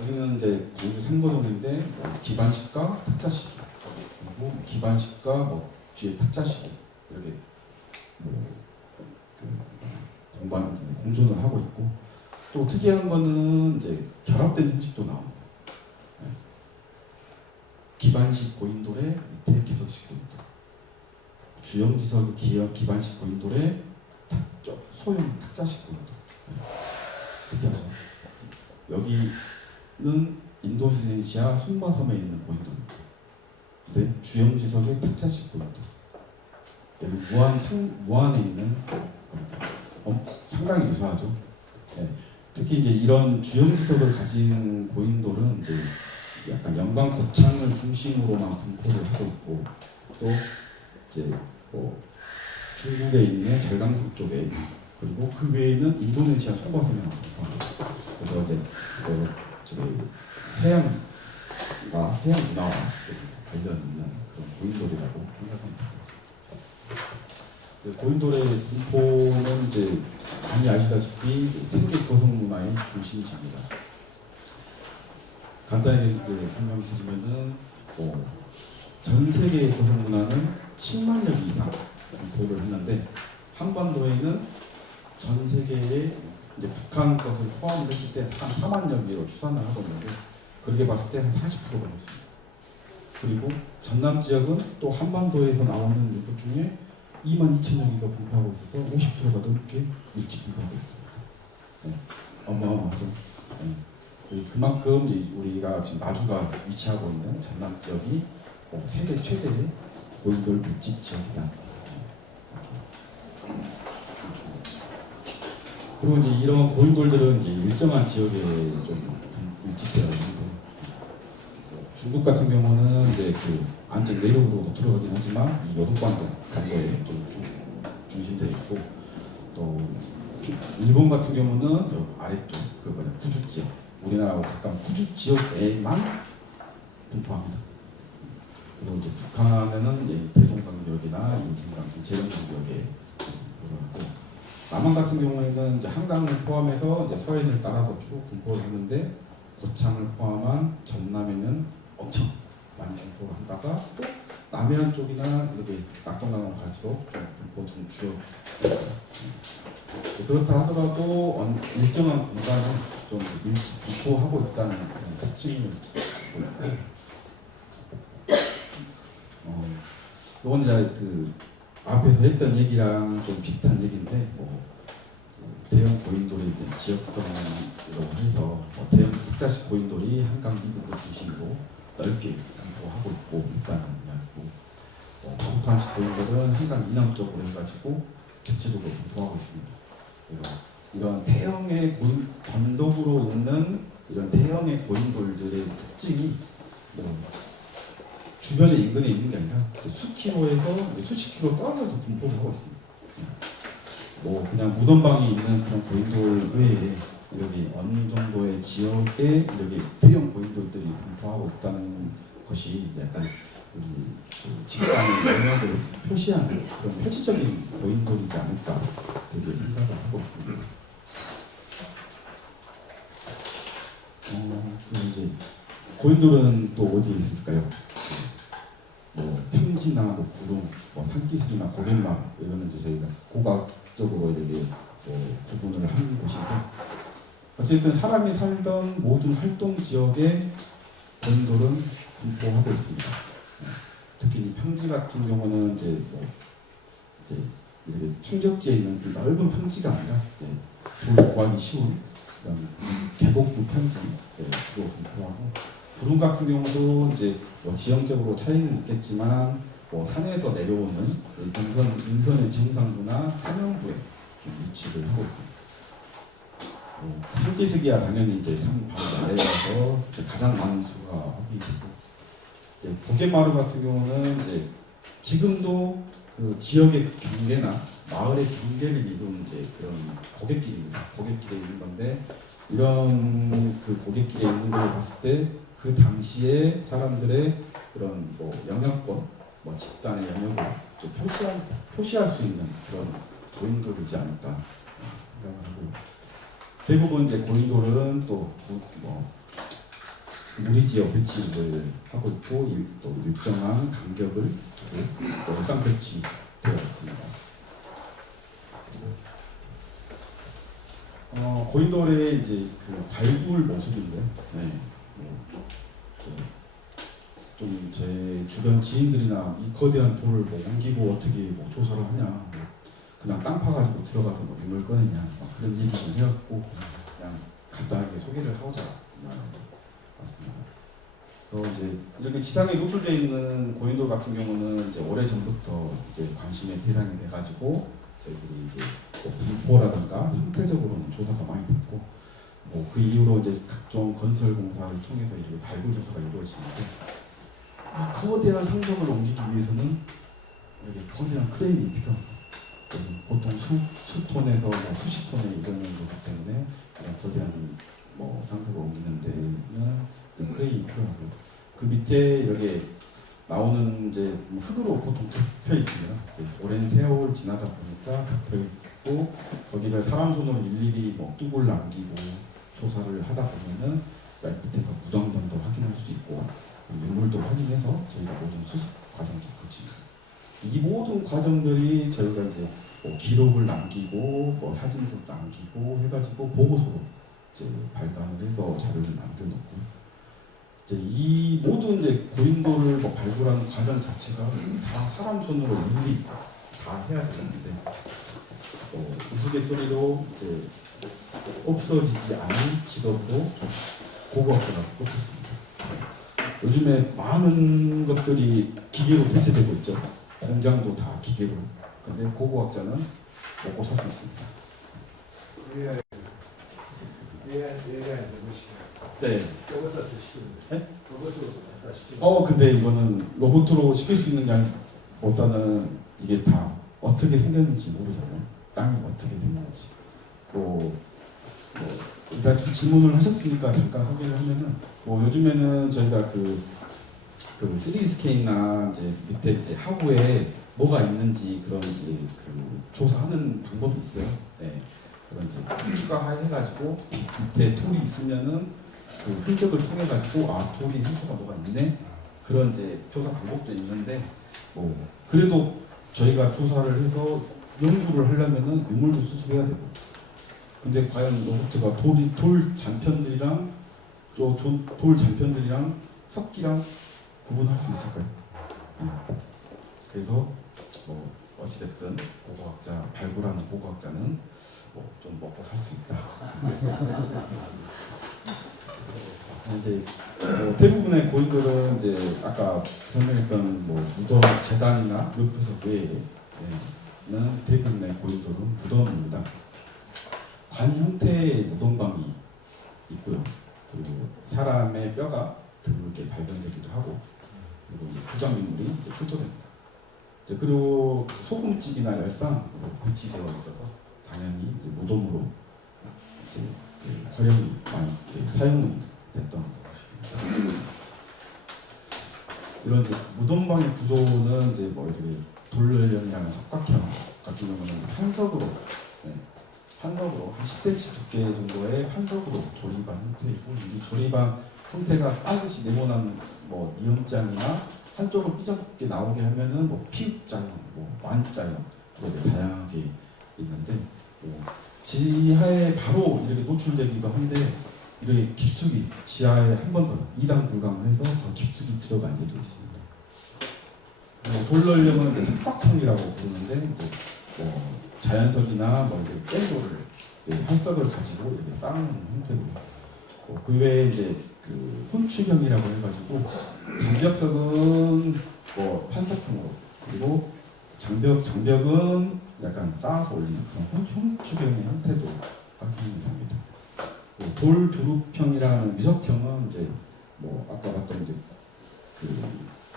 여기는 이제 광주 삼거동인데 뭐 기반식과 탁자식 그리고 기반식과 뭐 뒤에 탁자식 이렇게 공반 공존을 하고 있고 또 특이한 거는 이제 결합된 형식도 나옵니다. 네. 기반식 고인돌의 밑에 개석식 고인돌, 주영지석 기반식 고인돌의 소형 탁자식 고인돌. 네. 특이하죠. 여기는 인도네시아 순바섬에 있는 고인돌입니다. 네, 주영지석의 탁자식 고인돌. 여기 무안에 있는 상당히 유사하죠. 네. 특히 이제 이런 주영지석을 가진 고인돌은 이제 약간 영광 고창을 중심으로만 분포를 하고 있고 또 이제 뭐 중국에 있는 절강성 쪽에 그리고 그 외에는 인도네시아 소바섬에 나옵니다. 그래서 이제 해양과 해양 문화와 관련 있는 그런 고인돌이라고 생각합니다. 고인돌의 분포는 이제 많이 아시다시피 세계 거성 문화의 중심지입니다. 간단히 설명드리면은 전 세계의 거성 문화는 10만 년 이상 분포를 했는데 한반도에는 전 세계의 이제 북한 것을 포함을 했을 때 한 4만 여기로 추산을 하고 있는데 그렇게 봤을 때 한 40%가 됐습니다. 그리고 전남 지역은 또 한반도에서 나오는 유물 중에 2만 2천 여기가 분포하고 있어서 50%가 넘게 일찍 분포하고 있습니다. 네. 어마어마하죠. 네. 그만큼 우리가 지금 마주가 위치하고 있는 전남 지역이 세계 최대의 고인돌 밀집 지역이다. 그리고 이제 이런 고인돌들은 이제 일정한 지역에 좀 밀집되어 있는데 중국 같은 경우는 이제 그 안쪽 내륙으로 들어가긴 하지만 이 여독반도 간도에 좀 중심되어 있고 또 일본 같은 경우는 저 아래쪽 후주 지역 우리나라하고 가까운 후주 지역에만 분포합니다. 그리고 이제 북한에는 이제 대동강역이나 인진강, 제령강역에 들어가고 남한 같은 경우에는 이제 한강을 포함해서 이제 서해를 따라서 쭉 분포를 하는데 고창을 포함한 전남에는 엄청 많이 분포를 하다가 또 남해안 쪽이나 이렇게 낙동강으로 갈수록 좀 분포 좀 줄어. 그렇다 하더라도 일정한 공간은 좀 분포하고 있다는 그런 특징을 보였어요. 이건 이제 앞에서 했던 얘기랑 좀 비슷한 얘기인데 뭐 대형 고인돌이 지역성으로 해서 대형 흑자식 고인돌이 한강 이북을 중심으로 넓게 분포하고 있고 있다는 이야기고 거북한식 고인돌은 한강 이남 쪽으로 해가지고 전체적으로 분포하고 있습니다. 그래서 이런 대형의 단독으로 있는 이런 대형의 고인돌들의 특징이 뭐 주변에 인근에 있는 게 아니라 수키로에서 수십 킬로 떨어져서 분포를 하고 있습니다. 뭐 그냥 무덤방에 있는 그런 고인돌 외에 여기 어느 정도의 지역에 여기 대형 고인돌들이 분포하고 있다는 것이 약간 우리 직관의 영역을 표시하는 그런 표시적인 고인돌이지 않을까 되게 생각을 하고 있습니다. 이제 고인돌은 또 어디에 있을까요? 뭐 평지나 뭐 구름, 뭐 산기슭이나 고갯마을 이거는 이제 저희가 고각적으로 이렇게 구분을 한 곳인데 어쨌든 사람이 살던 모든 활동 지역에 고인돌은 분포하고 있습니다. 특히 이 평지 같은 경우는 이제 이렇게 충적지에 있는 그 넓은 평지가 아니라 돌 구하기 쉬운 그런 계곡부 평지 주로 분포하고 구름 같은 경우도 이제 뭐 지형적으로 차이는 있겠지만 뭐 산에서 내려오는 인선의 정상부나 산형부에 위치를 하고 있습니다. 산기슭이야 당연히 이제 산 바로 아래라서 가장 많은 수가 확인이 되고 고갯마루 같은 경우는 이제 지금도 그 지역의 경계나 마을의 경계를 이룬 이제 그런 고갯길입니다. 고갯길에 있는 건데 이런 그 고갯길에 있는 걸 봤을 때 그 당시에 사람들의 그런 뭐 영역권, 뭐 집단의 영역을 좀 표시할 수 있는 그런 고인돌이지 않을까 생각하고 대부분 이제 고인돌은 또 뭐 무리지역 배치를 하고 있고 또 일정한 간격을 두고 열상 배치되어 있습니다. 고인돌의 이제 그 발굴 모습인데, 좀 제 주변 지인들이나 이 거대한 돌을 뭐 옮기고 어떻게 뭐 조사를 하냐, 그냥 땅 파가지고 들어가서 뭐 눈을 꺼내냐, 그런 얘기를 해갖고 그냥 간단하게 소개를 하고자 왔습니다. 이제 이렇게 지상에 노출되어 있는 고인돌 같은 경우는 이제 오래 전부터 이제 관심의 대상이 돼가지고 저희들이 이제 뭐 분포라든가 형태적으로는 조사가 많이 됐고, 뭐 그 이후로 이제 각종 건설 공사를 통해서 이제 발굴 조사가 이루어지는데, 거대한 상점을 옮기기 위해서는 이렇게 거대한 크레인이 필요합니다. 보통 수톤에서 뭐 수십 톤에 이르는 거기 때문에 거대한 뭐 상석을 옮기는 데는 크레인이 필요하고, 그 밑에 이렇게 나오는 이제 흙으로 보통 덮여 있습니다. 오랜 세월 지나다 보니까 덮여 있고, 거기를 사람 손으로 일일이 뭐 뚝을 남기고 조사를 하다 보면은 밑에서 무덤덤도 확인할 수 있고 유물도 확인해서 저희가 모든 수습 과정도 거칩니다. 이 모든 과정들이 저희가 이제 뭐 기록을 남기고 뭐 사진도 남기고 해가지고 보고서로 이제 발간을 해서 자료를 남겨놓고, 이제 이 모든 이제 고인돌을 뭐 발굴하는 과정 자체가 다 사람 손으로 일일이 다 해야 되는데, 우스갯소리로 이제 없어지지 않은 직업으로 고고학자가 꼽혔습니다. 요즘에 많은 것들이 기계로 대체되고 있죠. 공장도 다 기계로. 근데 고고학자는 먹고 살 수 있습니다. 네. 근데 이거는 로봇으로 시킬 수 있는 게 아니보다는 이게 다 어떻게 생겼는지 모르잖아요. 땅이 어떻게 됐는지. 일단 질문을 하셨으니까 잠깐 소개를 하면은, 요즘에는 저희가 그 3D 스캔이나 이제 밑에 이제 하부에 뭐가 있는지 그런 이제 그 조사하는 방법이 있어요. 네. 그런 이제 추가해가지고 밑에 돌이 있으면은 그 흔적을 통해 가지고 돌이 흔적가 뭐가 있네, 그런 이제 조사 방법도 있는데, 그래도 저희가 조사를 해서 연구를 하려면은 유물도 수습해야 되고, 근데 과연 로봇가 돌 잔편들이랑 돌 잔편들이랑 석기랑 구분할 수 있을까요? 그래서 어찌됐든 고고학자 발굴하는 고고학자는 뭐 좀 먹고 살 수 있다. 이제 대부분의 고인돌은 이제 아까 설명했던 뭐 무덤 재단이나 묘표석 외에는 대부분의 고인돌은 무덤입니다. 관 형태의 무덤방이 있고요. 그리고 사람의 뼈가 드물게 발견되기도 하고, 그리고 부장민물이 출토됩니다. 그리고 소금집이나 열상 배치되어 있어서 당연히 이제 무덤으로 이제 활용이 많이 사용이 됐던 것입니다. 이런 이제 무덤방의 구조는 이제 뭐 이렇게 돌연이라는 삼각형 같은 경우는 판석으로 한 10cm 두께 정도의 판석으로 조립한 형태이고, 이 조립한 형태가 반드시 네모난 뭐 니엄장이나 한쪽을 삐져게 나오게 하면은 뭐 피읍자형, 뭐 완자형 이렇게 다양하게 있는데, 지하에 바로 이렇게 노출되기도 한데 이렇게 깊숙이 지하에 한 번 더 2단 불감을 해서 더 깊숙이 들어간 데도 있습니다. 돌널령은 삼각형이라고 부르는데 이제 뭐 자연석이나 뭐 이렇게 깬돌을 활석을 가지고 이렇게 쌓는 형태고, 그 외에 이제 그 혼축형이라고 해가지고 장벽석은 뭐 판석형으로, 그리고 장벽은 약간 쌓아서 올리는 그런 혼축형의 형태도 확인이 됩니다. 돌두릅형이라는 미석형은 이제 뭐 아까 봤던 이제 그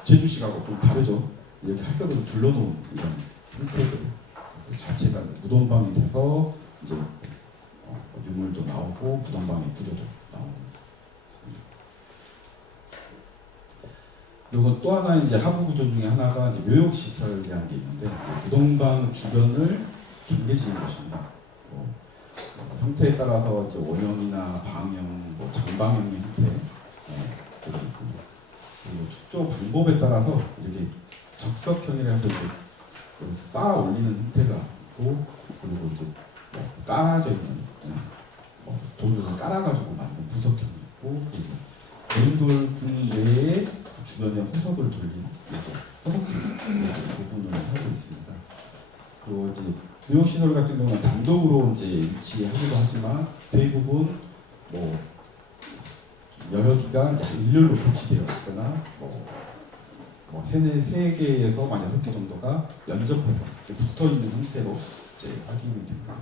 제주식하고 좀 다르죠. 이렇게 활석으로 둘러놓은 이런 형태들 자체가 무덤방이 돼서 이제 유물도 나오고 무덤방의 구조도 나오고 있습니다. 그리고 또 하나 이제 하부 구조 중에 하나가 이제 묘역 시설이라는 게 있는데, 무덤방 주변을 경계지는 것입니다. 형태에 따라서 이제 원형이나 방형, 뭐 장방형의 형태, 그리고 축조 방법에 따라서 이렇게 적석형이라 해서 이제 쌓아 올리는 형태가 있고, 그리고 이제 깔아져 있는 돌을 깔아가지고 만든 부석형이 있고, 그리고 고인돌 내에 주변에 호석을 돌린 호석형 부분을 하고 있습니다. 그리고 이제 묘역시설 같은 경우는 단독으로 이제 위치하기도 하지만 대부분 뭐 여러 기가 일렬로 배치되어 있거나 세 개에서 만 6개 정도가 연접해서 붙어 있는 형태로 이제 확인이 됩니다.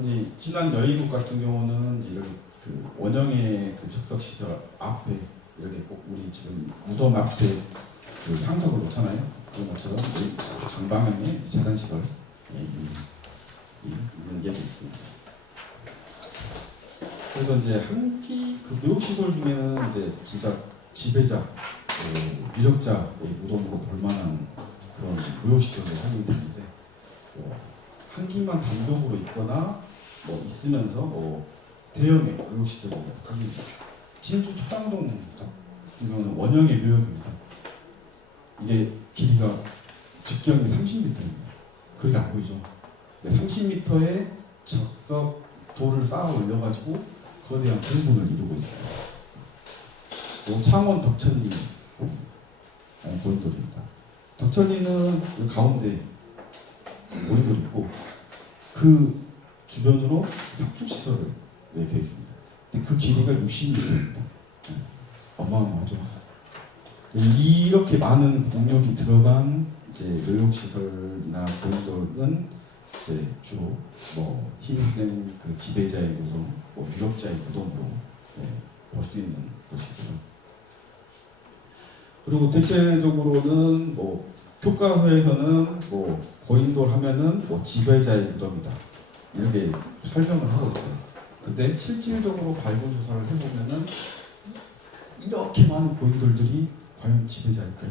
이제 진안 여의국 같은 경우는 이렇게 그 원형의 그 적석 시설 앞에 이렇게 꼭 우리 지금 무덤 앞에 그 상석을 놓잖아요. 그런 것처럼 장방형의 재단 시설 이런 게 있습니다. 그래서 이제 그 묘역 시설 중에는 이제 진짜 지배자, 유력자의 무덤으로 볼만한 그런 묘역 시설이 확인되는데, 한기만 단독으로 있거나 뭐 있으면서 뭐 대형의 묘역 시설이 확인됩니다. 진주 초당동 같은 경우는 원형의 묘역입니다. 이게 길이가 직경이 30m입니다. 그렇게 안 보이죠? 30m의 적석 돌을 쌓아 올려가지고 거대한 공분을 이루고 있어요. 창원 덕천리 고인돌입니다. 덕천리는 가운데 고인돌이 있고, 그 주변으로 석축시설을 되어 있습니다. 근데 그 길이가 60m입니다. 어마어마하죠. 이렇게 많은 공력이 들어간 이제 묘역시설이나 고인돌은 이제 주로 뭐 힘있는 그 지배자의 무덤, 뭐 유력자의 무덤으로 볼 수 있는 것이고요. 그리고 대체적으로는 뭐 교과서에서는 뭐 고인돌 하면은 뭐 지배자의 무덤이다 이렇게 설명을 하고 있어요. 근데 실질적으로 발굴 조사를 해보면은 이렇게 많은 고인돌들이 과연 지배자일까요?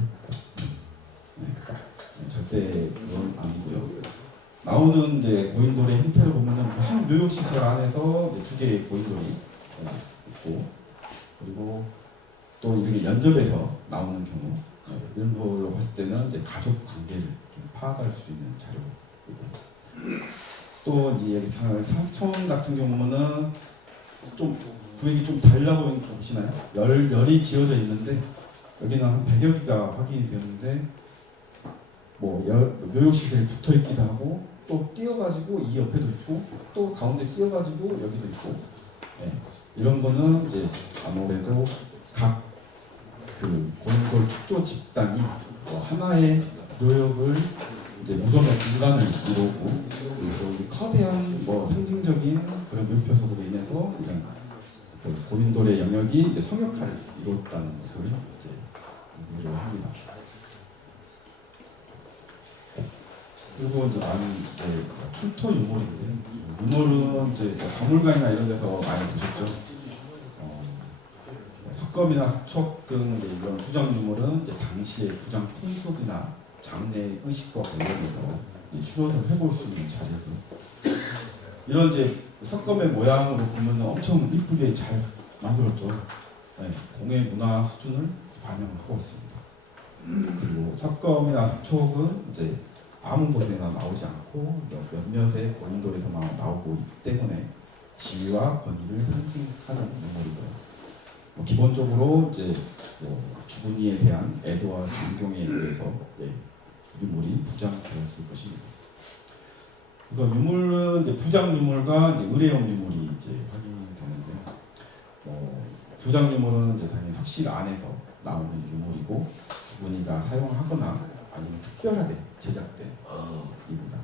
절대 그건 아니고요. 나오는 이제 고인돌의 형태를 보면은 한 묘역시설 안에서 두 개의 고인돌이 있고, 그리고 또 이렇게 연접해서 나오는 경우, 이런 걸로 봤을 때는 이제 가족 관계를 좀 파악할 수 있는 자료이고, 또 이제 상천 같은 경우는 좀 구획이 좀 달라 보이는 거 보시나요? 열이 지어져 있는데 여기는 한 100여 개가 확인이 되었는데 뭐 묘역시설에 붙어 있기도 하고 또 띄어가지고 이 옆에도 있고 또 가운데 씌어가지고 여기도 있고 예, 이런 거는 이제 아무래도 각 그 고인돌 축조 집단이 하나의 묘역을 이제 무덤의 중간을 이루고 그리고 커다란 뭐 상징적인 그런 묘표석으로 인해서 이런 그 고인돌의 영역이 이제 성역화를 이뤘다는 것을 이제 의미를 합니다. 그리고 이제 이제 출토 유물인데 유물은 이제 박물관이나 이런 데서 많이 보셨죠. 석검이나 석촉 등 이런 부장 유물은 이제 당시의 부장 풍속이나 장례 의식과 관련해서 추론을 해볼 수 있는 자료고 이런 이제 석검의 모양으로 보면 엄청 이쁘게 잘 만들었죠. 네, 공예 문화 수준을 반영을 하고 있습니다. 그리고 석검이나 석촉은 이제 아무 곳에나 나오지 않고 몇몇의 고인돌에서만 나오고 있기 때문에 지위와 권위를 상징하는 유물이고요. 기본적으로 이제 죽은 이에 대한 애도와 존경에 의해서 유물이 부장되었을 것입니다. 이거 유물은 이제 부장 유물과 이제 의례형 유물이 이제 확인이 되는데요. 부장 유물은 이제 당연히 석실 안에서 나오는 유물이고 죽은 이가 사용하거나 아니면 특별하게 제작된 유물입니다.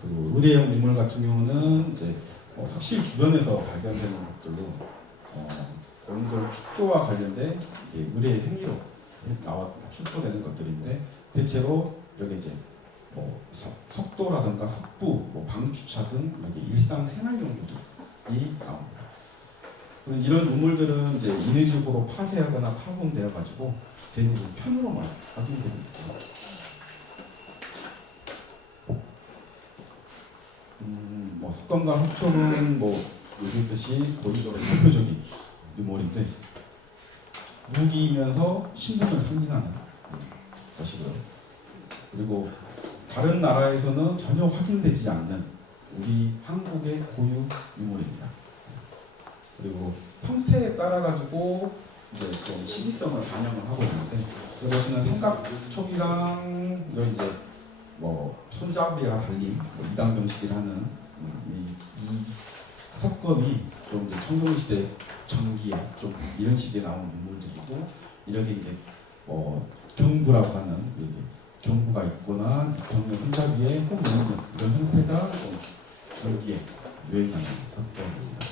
그리고 의례형 유물 같은 경우는 이제 석실 주변에서 발견되는 것들로 고인돌 축조와 관련된 의례의 행위로 나와 출토되는 것들인데 대체로 이렇게 이제 석도라든가 석부, 방주차 등 이렇게 일상 생활 용도들이 나옵니다. 이런 유물들은 이제 인위적으로 파쇄하거나 파손되어 가지고 대부분 편으로만 확인되고 있죠. 석검과 석촉은 얘기했듯이 고인돌의 대표적인 유물인데 무기이면서 신분을 상징하는 것이고요. 그리고 다른 나라에서는 전혀 확인되지 않는 우리 한국의 고유 유물입니다. 그리고 형태에 따라 가지고 이제 좀 시기성을 반영을 하고 있는데 이것은 삼각촉이랑 이제 손잡이와 달리 이당 정식이라는 이 석검이 좀 이제 청동시대 전기에 좀 이런 식의 나온 유물들이고 이렇게 이제 경부라고 하는 경부가 있거나 경의 손잡이에 꼭 있는 이런 형태가 줄기에 유행하는 석검입니다.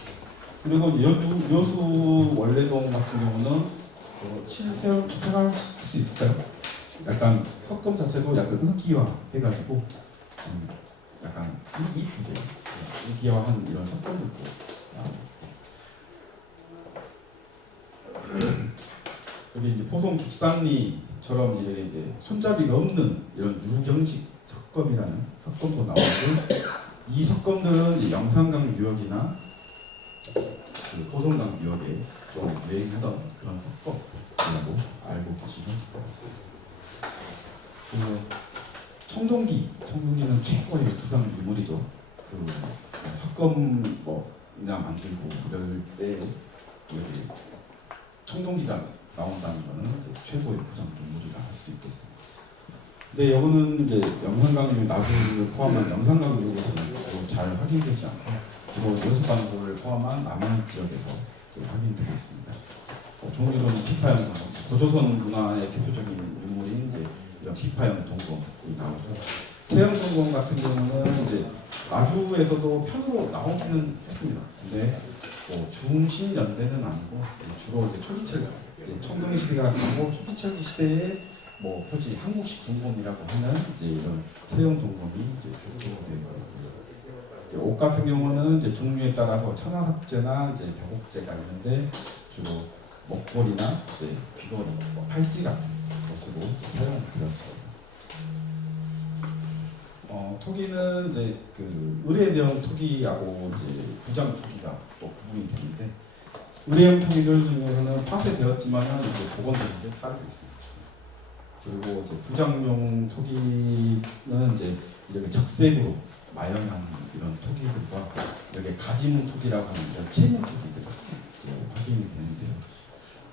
그리고 여수 원래동 같은 경우는 생각할 수 있을까요? 약간 석검 자체도 약간 흑기화 해가지고 약간 이쁘게 흑기화한 이런 석검이 있고 여기 이제 보통 죽상리처럼 이제 손잡이가 없는 이런 유경식 석검이라는 석검도 나오고 이 석검들은 이제 영산강 유역이나 그 고성강 유역에 좀 유행하던 그런 석검이라고 알고 계시면 그 청동기는 최고의 부상 유물이죠. 그 석검이나 만들고 이럴 때 여기 청동기가 나온다는 거는 이제 최고의 부상 유물이라 할 수 있겠습니다. 근데 여기는 이제 영산강 나주를 포함한 영산강 유역에서는 잘 확인되지 않고 주로 여수반도를 포함한 남한 지역에서 확인되고 있습니다. 종류는 기파형 고조선 문화의 대표적인 유물인 이제 이런 기파형 동검이 나오고 태형 동검 같은 경우는 이제 나주에서도 편으로 나오기는 했습니다. 근데 중신연대는 아니고 주로 이제 초기철 청동기 시대가 아니고 초기철 시대에 표지 한국식 동검이라고 하는 이제 이런 태형 동검이 이제 주로 옷 같은 경우는 이제 종류에 따라서 천하석제나 이제 벽옥제가 있는데 주로 목걸이나 이제 귀걸이, 팔찌 같은 것으로 사용을 드렸습니다. 토기는 이제 그 의례형 토기하고 이제 부장 토기가 또 구분이 되는데 의례형 토기들 중에서는 파쇄되었지만 이제 복원된 게 살고 있습니다. 그리고 이제 부장용 토기는 이제 이렇게 적색으로 마연한 이런 토기들과 이렇게 가지문 토기라고 하는 이런 채문 토기들이 확인이 되는데요.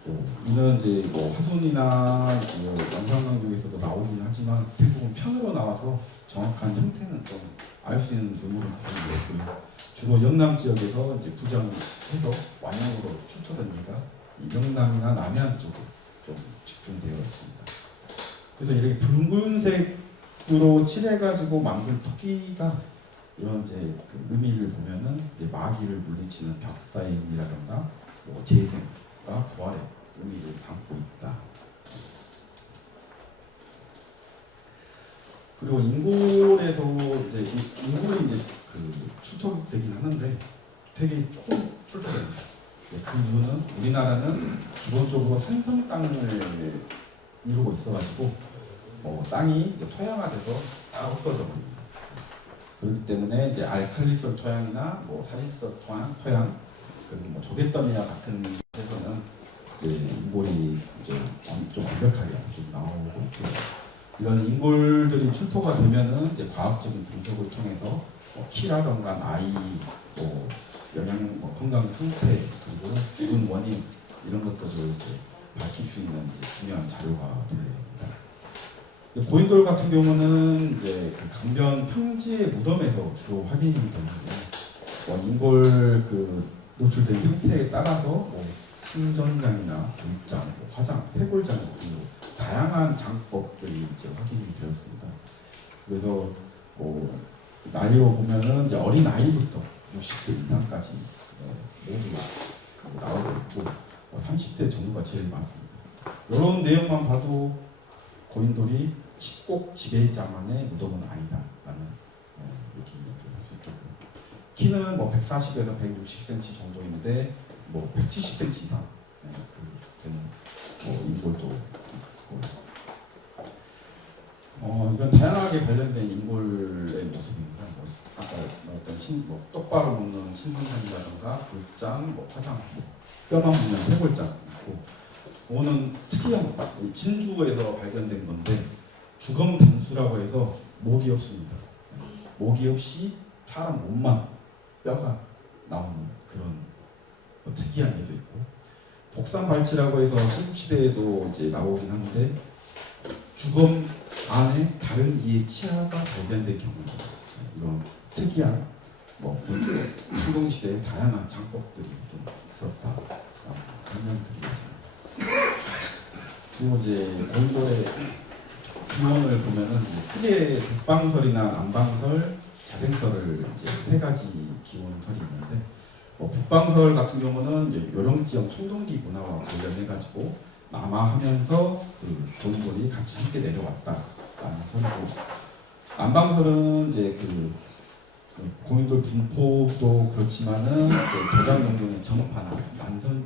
또 이는 이제 뭐 화순이나 영상강조에서도 나오긴 하지만 대부분 편으로 나와서 정확한 형태는 좀 알 수 있는 유물은 거의 없고요. 주로 영남 지역에서 이제 부정해서 완양으로 출토된 데가 이 영남이나 남해안 쪽으로 좀 집중되어 있습니다. 그래서 이렇게 붉은색으로 칠해가지고 만든 토끼가 이런 이제 그 의미를 보면은 이제 마귀를 물리치는 벽사임이라던가 뭐 재생과 부활의 의미를 담고 있다. 그리고 인골에서 이제 인골이 이제 그 출토되긴 하는데 되게 조금 출토됩니다. 그 이유는 우리나라는 기본적으로 산성 땅을 이루고 있어가지고 땅이 이제 토양화돼서 다 없어져 버립니다. 그렇기 때문에 이제 알칼리성 토양이나 뭐 사질성 토양 그리고 뭐 조개더미와 같은 데서는 이제 인골이 이제 좀 완벽하게 좀 나오고 이런 인골들이 출토가 되면은 이제 과학적인 분석을 통해서 키라던가 나이, 뭐 영양, 뭐 건강 상태 그리고 죽은 원인 이런 것들을 이제 밝힐 수 있는 이제 중요한 자료가 됩니다. 고인돌 같은 경우는 이제 그 강변 평지의 무덤에서 주로 확인이 되는데 인골 그 노출된 형태에 따라서 뭐 신전장이나 불장, 뭐 화장, 쇄골장 등으로 다양한 장법들이 이제 확인이 되었습니다. 그래서 나이로 보면은 이제 어린 아이부터 60세 이상까지 모두 나오고 있고 30대 정도가 제일 많습니다. 이런 내용만 봐도 고인돌이 꼭 지배자만의 무덤은 아니다라는 얘기를 할 수 있겠고요. 키는 뭐 140에서 160cm 정도인데 뭐 170cm 이상 되는 인골도 있고 이건 다양하게 관련된 인골의 모습입니다. 아까 말했던 똑바로 먹는 신선산이라든가 불장, 화장, 뼈만 먹는 쇄골장 있고 이거는 특이한 진주에서 발견된 건데 주검 단수라고 해서 목이 없습니다. 목이 없이 사람 몸만 뼈가 나오는 그런 특이한 게도 있고 복삼발치라고 해서 한국시대에도 이제 나오긴 하는데 주검 안에 다른 이의 치아가 발견된 경우입니다. 이런 특이한 신동시대의 다양한 장법들이 좀 있었다 설명드리겠습니다. 그리고 이제 고인돌의 기원을 보면은 크게 북방설이나 남방설, 자생설을 이제 세 가지 기원설이 있는데 북방설 같은 경우는 이제 요령지역 청동기 문화와 관련해가지고 남하하면서 그 고인돌이 같이 함께 내려왔다라는 설이고 남방설은 이제 그 고인돌 분포도 그렇지만은 저장 용도의 정파나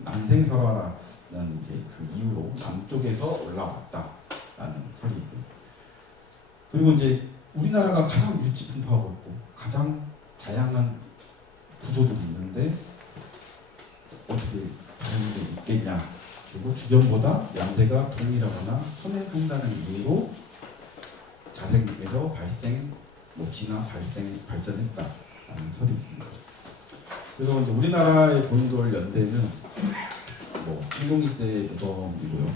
난생설화라는 이제 그 이유로 남쪽에서 올라왔다라는 설이고 그리고 이제 우리나라가 가장 일찍 분포하고 있고 가장 다양한 구조들이 있는데 어떻게 다른 게 있겠냐? 그리고 주변보다 양대가 동일하거나 선행한다는 이유로 자생에서 진화 발전했다라는 설이 있습니다. 그래서 이제 우리나라의 고인돌 연대는 신동기 시대의 무덤이고요.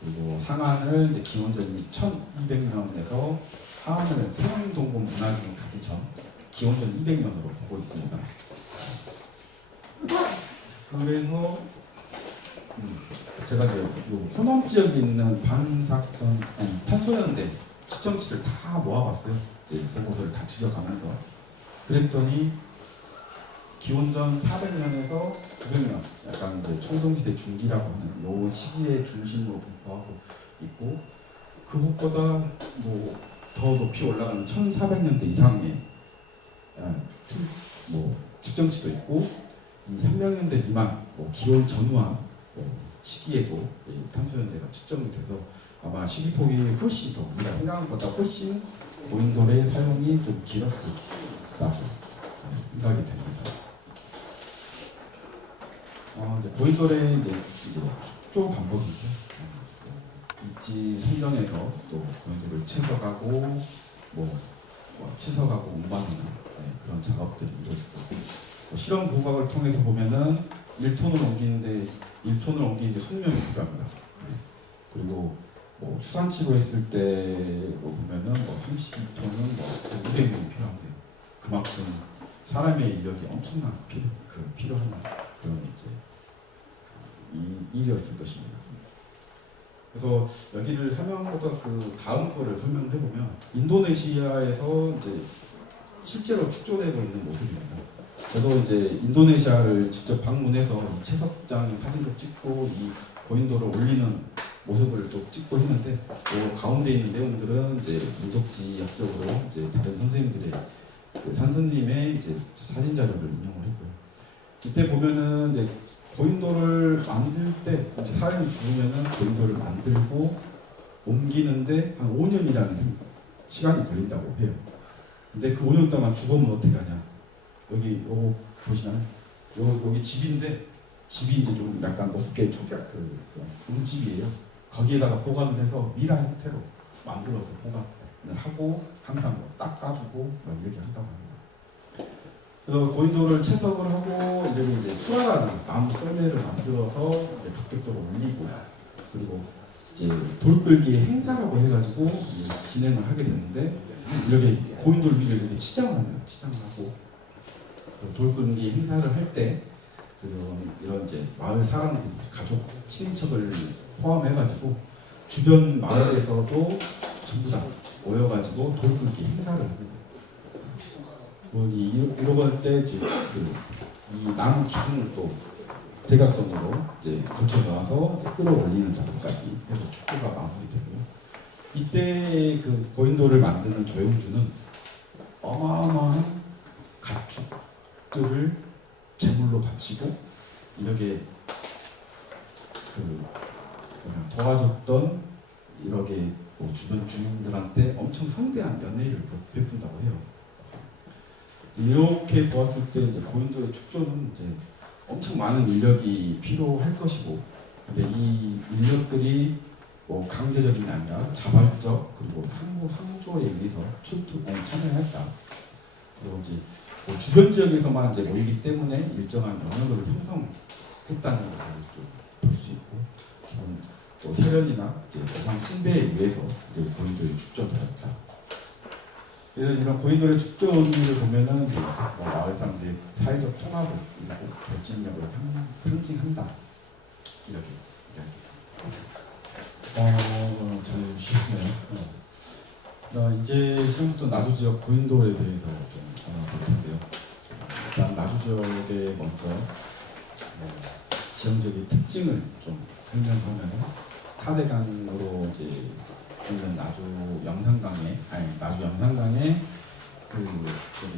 그리고 상안을 이제 기원전 1200년에서 하안을 세왕동군 문화재로 가기 전 기원전 200년으로 보고 있습니다. 그래서 제가 이제 호남 지역에 있는 반사선 탄소연대 측정치를 다 모아봤어요. 이제 그곳을 다 뒤져가면서 그랬더니 기원전 400년에서 900년, 약간 이제 청동시대 중기라고 하는 요 시기의 중심으로 분포하고 있고 그것보다 더 높이 올라가는 1400년대 이상의 측정치도 있고 300년대 미만 기원 전후한 시기에도 탄소연대가 측정이 돼서 아마 시기폭이 훨씬 더 우리가 생각한 것보다 훨씬 고인돌의 사용이 좀 길었을 거라고 생각이 됩니다. 이제 고인돌의 이제 축조 방법이죠. 입지 선정에서 또 고인돌을 채석하고 치석하고 운반이나 그런 작업들이 이루어지고 실험 부각을 통해서 보면은 1톤을 옮기는데 숙련이 필요합니다. 그리고 뭐 추산치로 했을 때 보면은 뭐 32톤은 뭐 200명이 필요한데요. 그만큼 사람의 인력이 엄청난 필요한 그런 이제 일이었을 것입니다. 그래서 여기를 설명보다 그 다음 거를 설명을 해보면 인도네시아에서 이제 실제로 축조되고 있는 모습입니다. 저도 이제 인도네시아를 직접 방문해서 이 채석장 사진도 찍고 이 고인돌을 올리는 모습을 또 찍고 했는데 가운데 있는 내용들은 이제 민족지역적으로 이제 다른 선생님들의 그 산선님의 이제 사진 자료를 인용을 했고요. 이때 보면은 이제 고인돌을 만들 때 이제 사람이 죽으면은 고인돌을 만들고 옮기는데 한 5년이라는 시간이 걸린다고 해요. 근데 그 5년 동안 죽으면 어떻게 하냐? 여기 요거 보시나요? 여기 집인데 집이 이제 좀 약간 높게 초기약 그 음집이에요. 거기에다가 보관을 해서 미라 형태로 만들어서 보관을 하고 항상 뭐 닦아주고 뭐 이렇게 한다고 합니다. 그래서 고인돌을 채석을 하고 이제 수라라는 나무 썰매를 만들어서 이제 각격적으로 올리고 그리고 이제 돌끌기 행사라고 해가지고 진행을 하게 되는데 이렇게 고인돌 위를 이렇게 치장을 합니다. 치장을 하고 돌끌기 행사를 할 때 이런 이제 마을 사람들, 가족, 친인척을 포함해가지고 주변 마을에서도 전부 다 모여가지고 돌끌기 행사를 합니다. 이러고 때 이제 이 나무 기둥을 또 대각선으로 이제 거쳐 나와서 끌어올리는 작업까지 해서 축구가 마무리되고요. 이때 그 고인돌을 만드는 조영주는 어마어마한 가축들을 제물로 바치고 이렇게 도와줬던 이렇게 주변 주민들한테 엄청 성대한 연회를 베푼다고 해요. 이렇게 보았을 때 이제 고인돌의 축조는 이제 엄청 많은 인력이 필요할 것이고, 근데 이 인력들이 뭐 강제적인 게 아니라 자발적 그리고 상조에 의해서 참여했다. 그리고 이제 뭐 주변 지역에서만 이제 모이기 때문에 일정한 영역을 형성했다는 것을 볼 수 있고, 기본 또 혈연이나 조상 숭배에 의해서 고인돌이 축조되었다. 그래서 이런 고인돌의 축조 의미를 보면은 마을 사람들의 사회적 통합을 이루고 결집력을 상징한다. 이렇게 잘 주시네요. 이제 지금부터 나주 지역 고인돌에 대해서 좀 볼 텐데요. 일단 나주 지역의 먼저 지형적인 특징을 좀 설명하면 4대강으로 이제 있는 나주 영산강의 그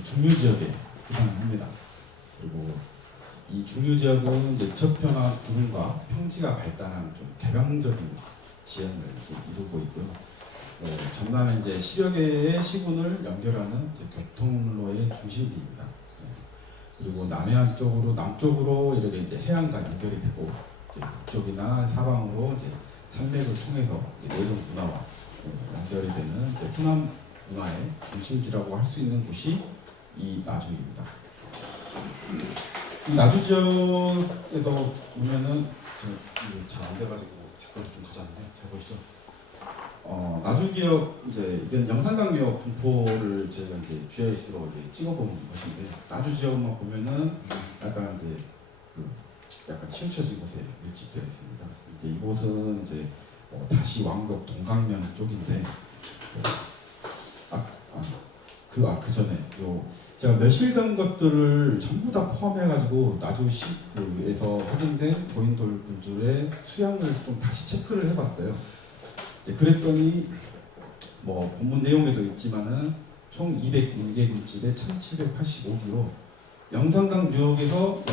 중류 지역에 해당합니다. 그리고 이 중류 지역은 이제 저편화 구름과 평지가 발달한 좀 개방적인 지형을 이루고 있고요. 전남에 이제 10여 개의 시군을 연결하는 이제 교통로의 중심지입니다. 그리고 남쪽으로 이렇게 이제 해안과 연결이 되고, 북쪽이나 사방으로 이제 산맥을 통해서 내륙 문화와 연결이 되는 이제 호남 문화의 중심지라고 할 수 있는 곳이 이 나주입니다. 이 나주 지역에도 보면은 잘 안 돼가지고 제 거를 좀 가져왔는데 잘 보시죠. 나주 지역 이건 영산강역 분포를 제가 이제 GIS로 찍어본 것인데, 나주 지역만 보면은 약간 약간 치우쳐진 곳에 밀집되어 있습니다. 이곳은 이제 다시 왕국 동강면 쪽인데, 그 전에 제가 멸실된 것들을 전부 다 포함해가지고 나주시에서 확인된 고인돌 분들의 수량을 좀 다시 체크를 해봤어요. 그랬더니 뭐 본문 내용에도 있지만은 총 201개 군집에 1785기로 영산강 유역에서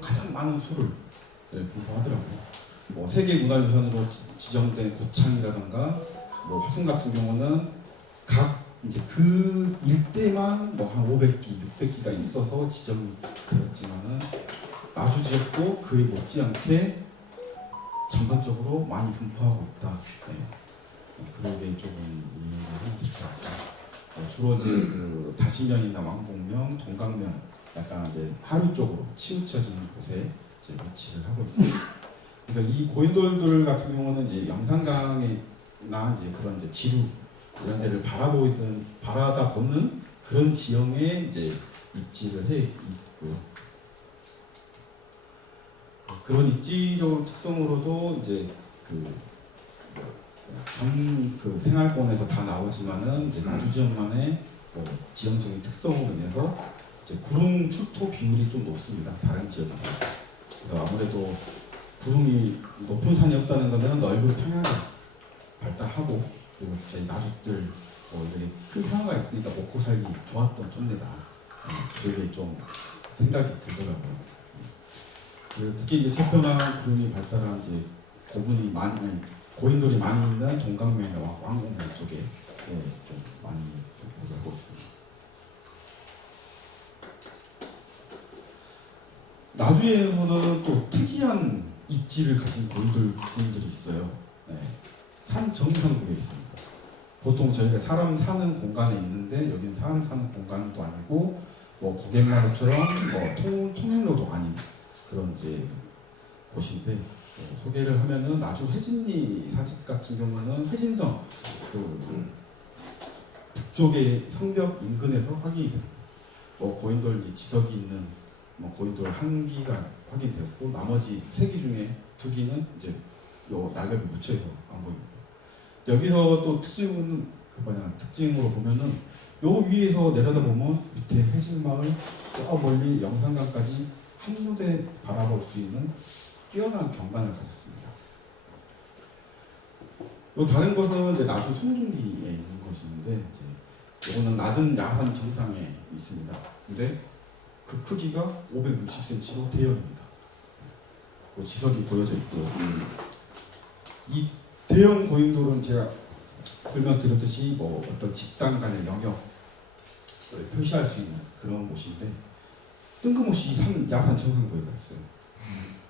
가장 많은 수를 분포하더라고요. 뭐 세계문화유산으로 지정된 고창이라든가 뭐 화순 같은 경우는 각 이제 그 일대만 뭐 한 500기, 600기가 있어서 지정되었지만은 나주 지역도 그에 못지않게 전반적으로 많이 분포하고 있다. 그러게 조금 이해를 하고 싶다. 주로 이제 그 다시면이나 왕복면, 동강면, 약간 이제 하류 쪽으로 치우쳐진 곳에 이제 위치를 하고 있습니다. 그래서 이 고인돌들 같은 경우는 이제 영산강이나 이제 그런 이제 지루 이런 데를 바라다 보는 그런 지형에 이제 입지를 해 있고요. 그런 입지적 특성으로도 이제 그 생활권에서 다 나오지만은 이제 나주 지역만의 지형적인 특성으로 인해서 이제 구름 출토 비율이 좀 높습니다. 다른 지역에 비해서. 그래서 아무래도 구름이 높은 산이 없다는 것은 넓은 평야가 발달하고 그리고 제 나주들 이렇게 큰 평야가 있으니까 먹고 살기 좋았던 동네다. 그게 좀 생각이 들더라고요. 특히 이제 채평한 구름이 발달한 이제 고인돌이 많이 있는 동강면이나 왕곡면 쪽에 좀 많이 보고 있습니다. 나주에서는 또 특이한 입지를 가진 고인돌들이 있어요. 네. 산 정상부에 있습니다. 보통 저희가 사람 사는 공간에 있는데 여기는 사람 사는 공간도 아니고 고갯마루처럼 통행로도 아닌 그런 이제 곳인데 소개를 하면은 나주 해진리 사집 같은 경우는 해진성 북쪽의 성벽 인근에서 확인이 됩니다. 고인돌 이제 지석이 있는 고인돌 한 기가 확인되었고 나머지 3기 중에 2기는 이제 요 낙엽이 묻혀서 안 보입니다. 여기서 또 특징으로 보면은 요 위에서 내려다 보면 밑에 해진마을 저 멀리 영산강까지 한눈에 바라볼 수 있는 뛰어난 경관을 가졌습니다. 요 다른 것은 이제 나주 송중리에 있는 것인데 이거는 낮은 야산 정상에 있습니다. 근데 그 크기가 560cm로 대형입니다. 지석이 보여져 있고요. 이 대형 고인돌은 제가 설명드렸듯이 어떤 집단 간의 영역을 표시할 수 있는 그런 곳인데 뜬금없이 야산 정상부에 있어요.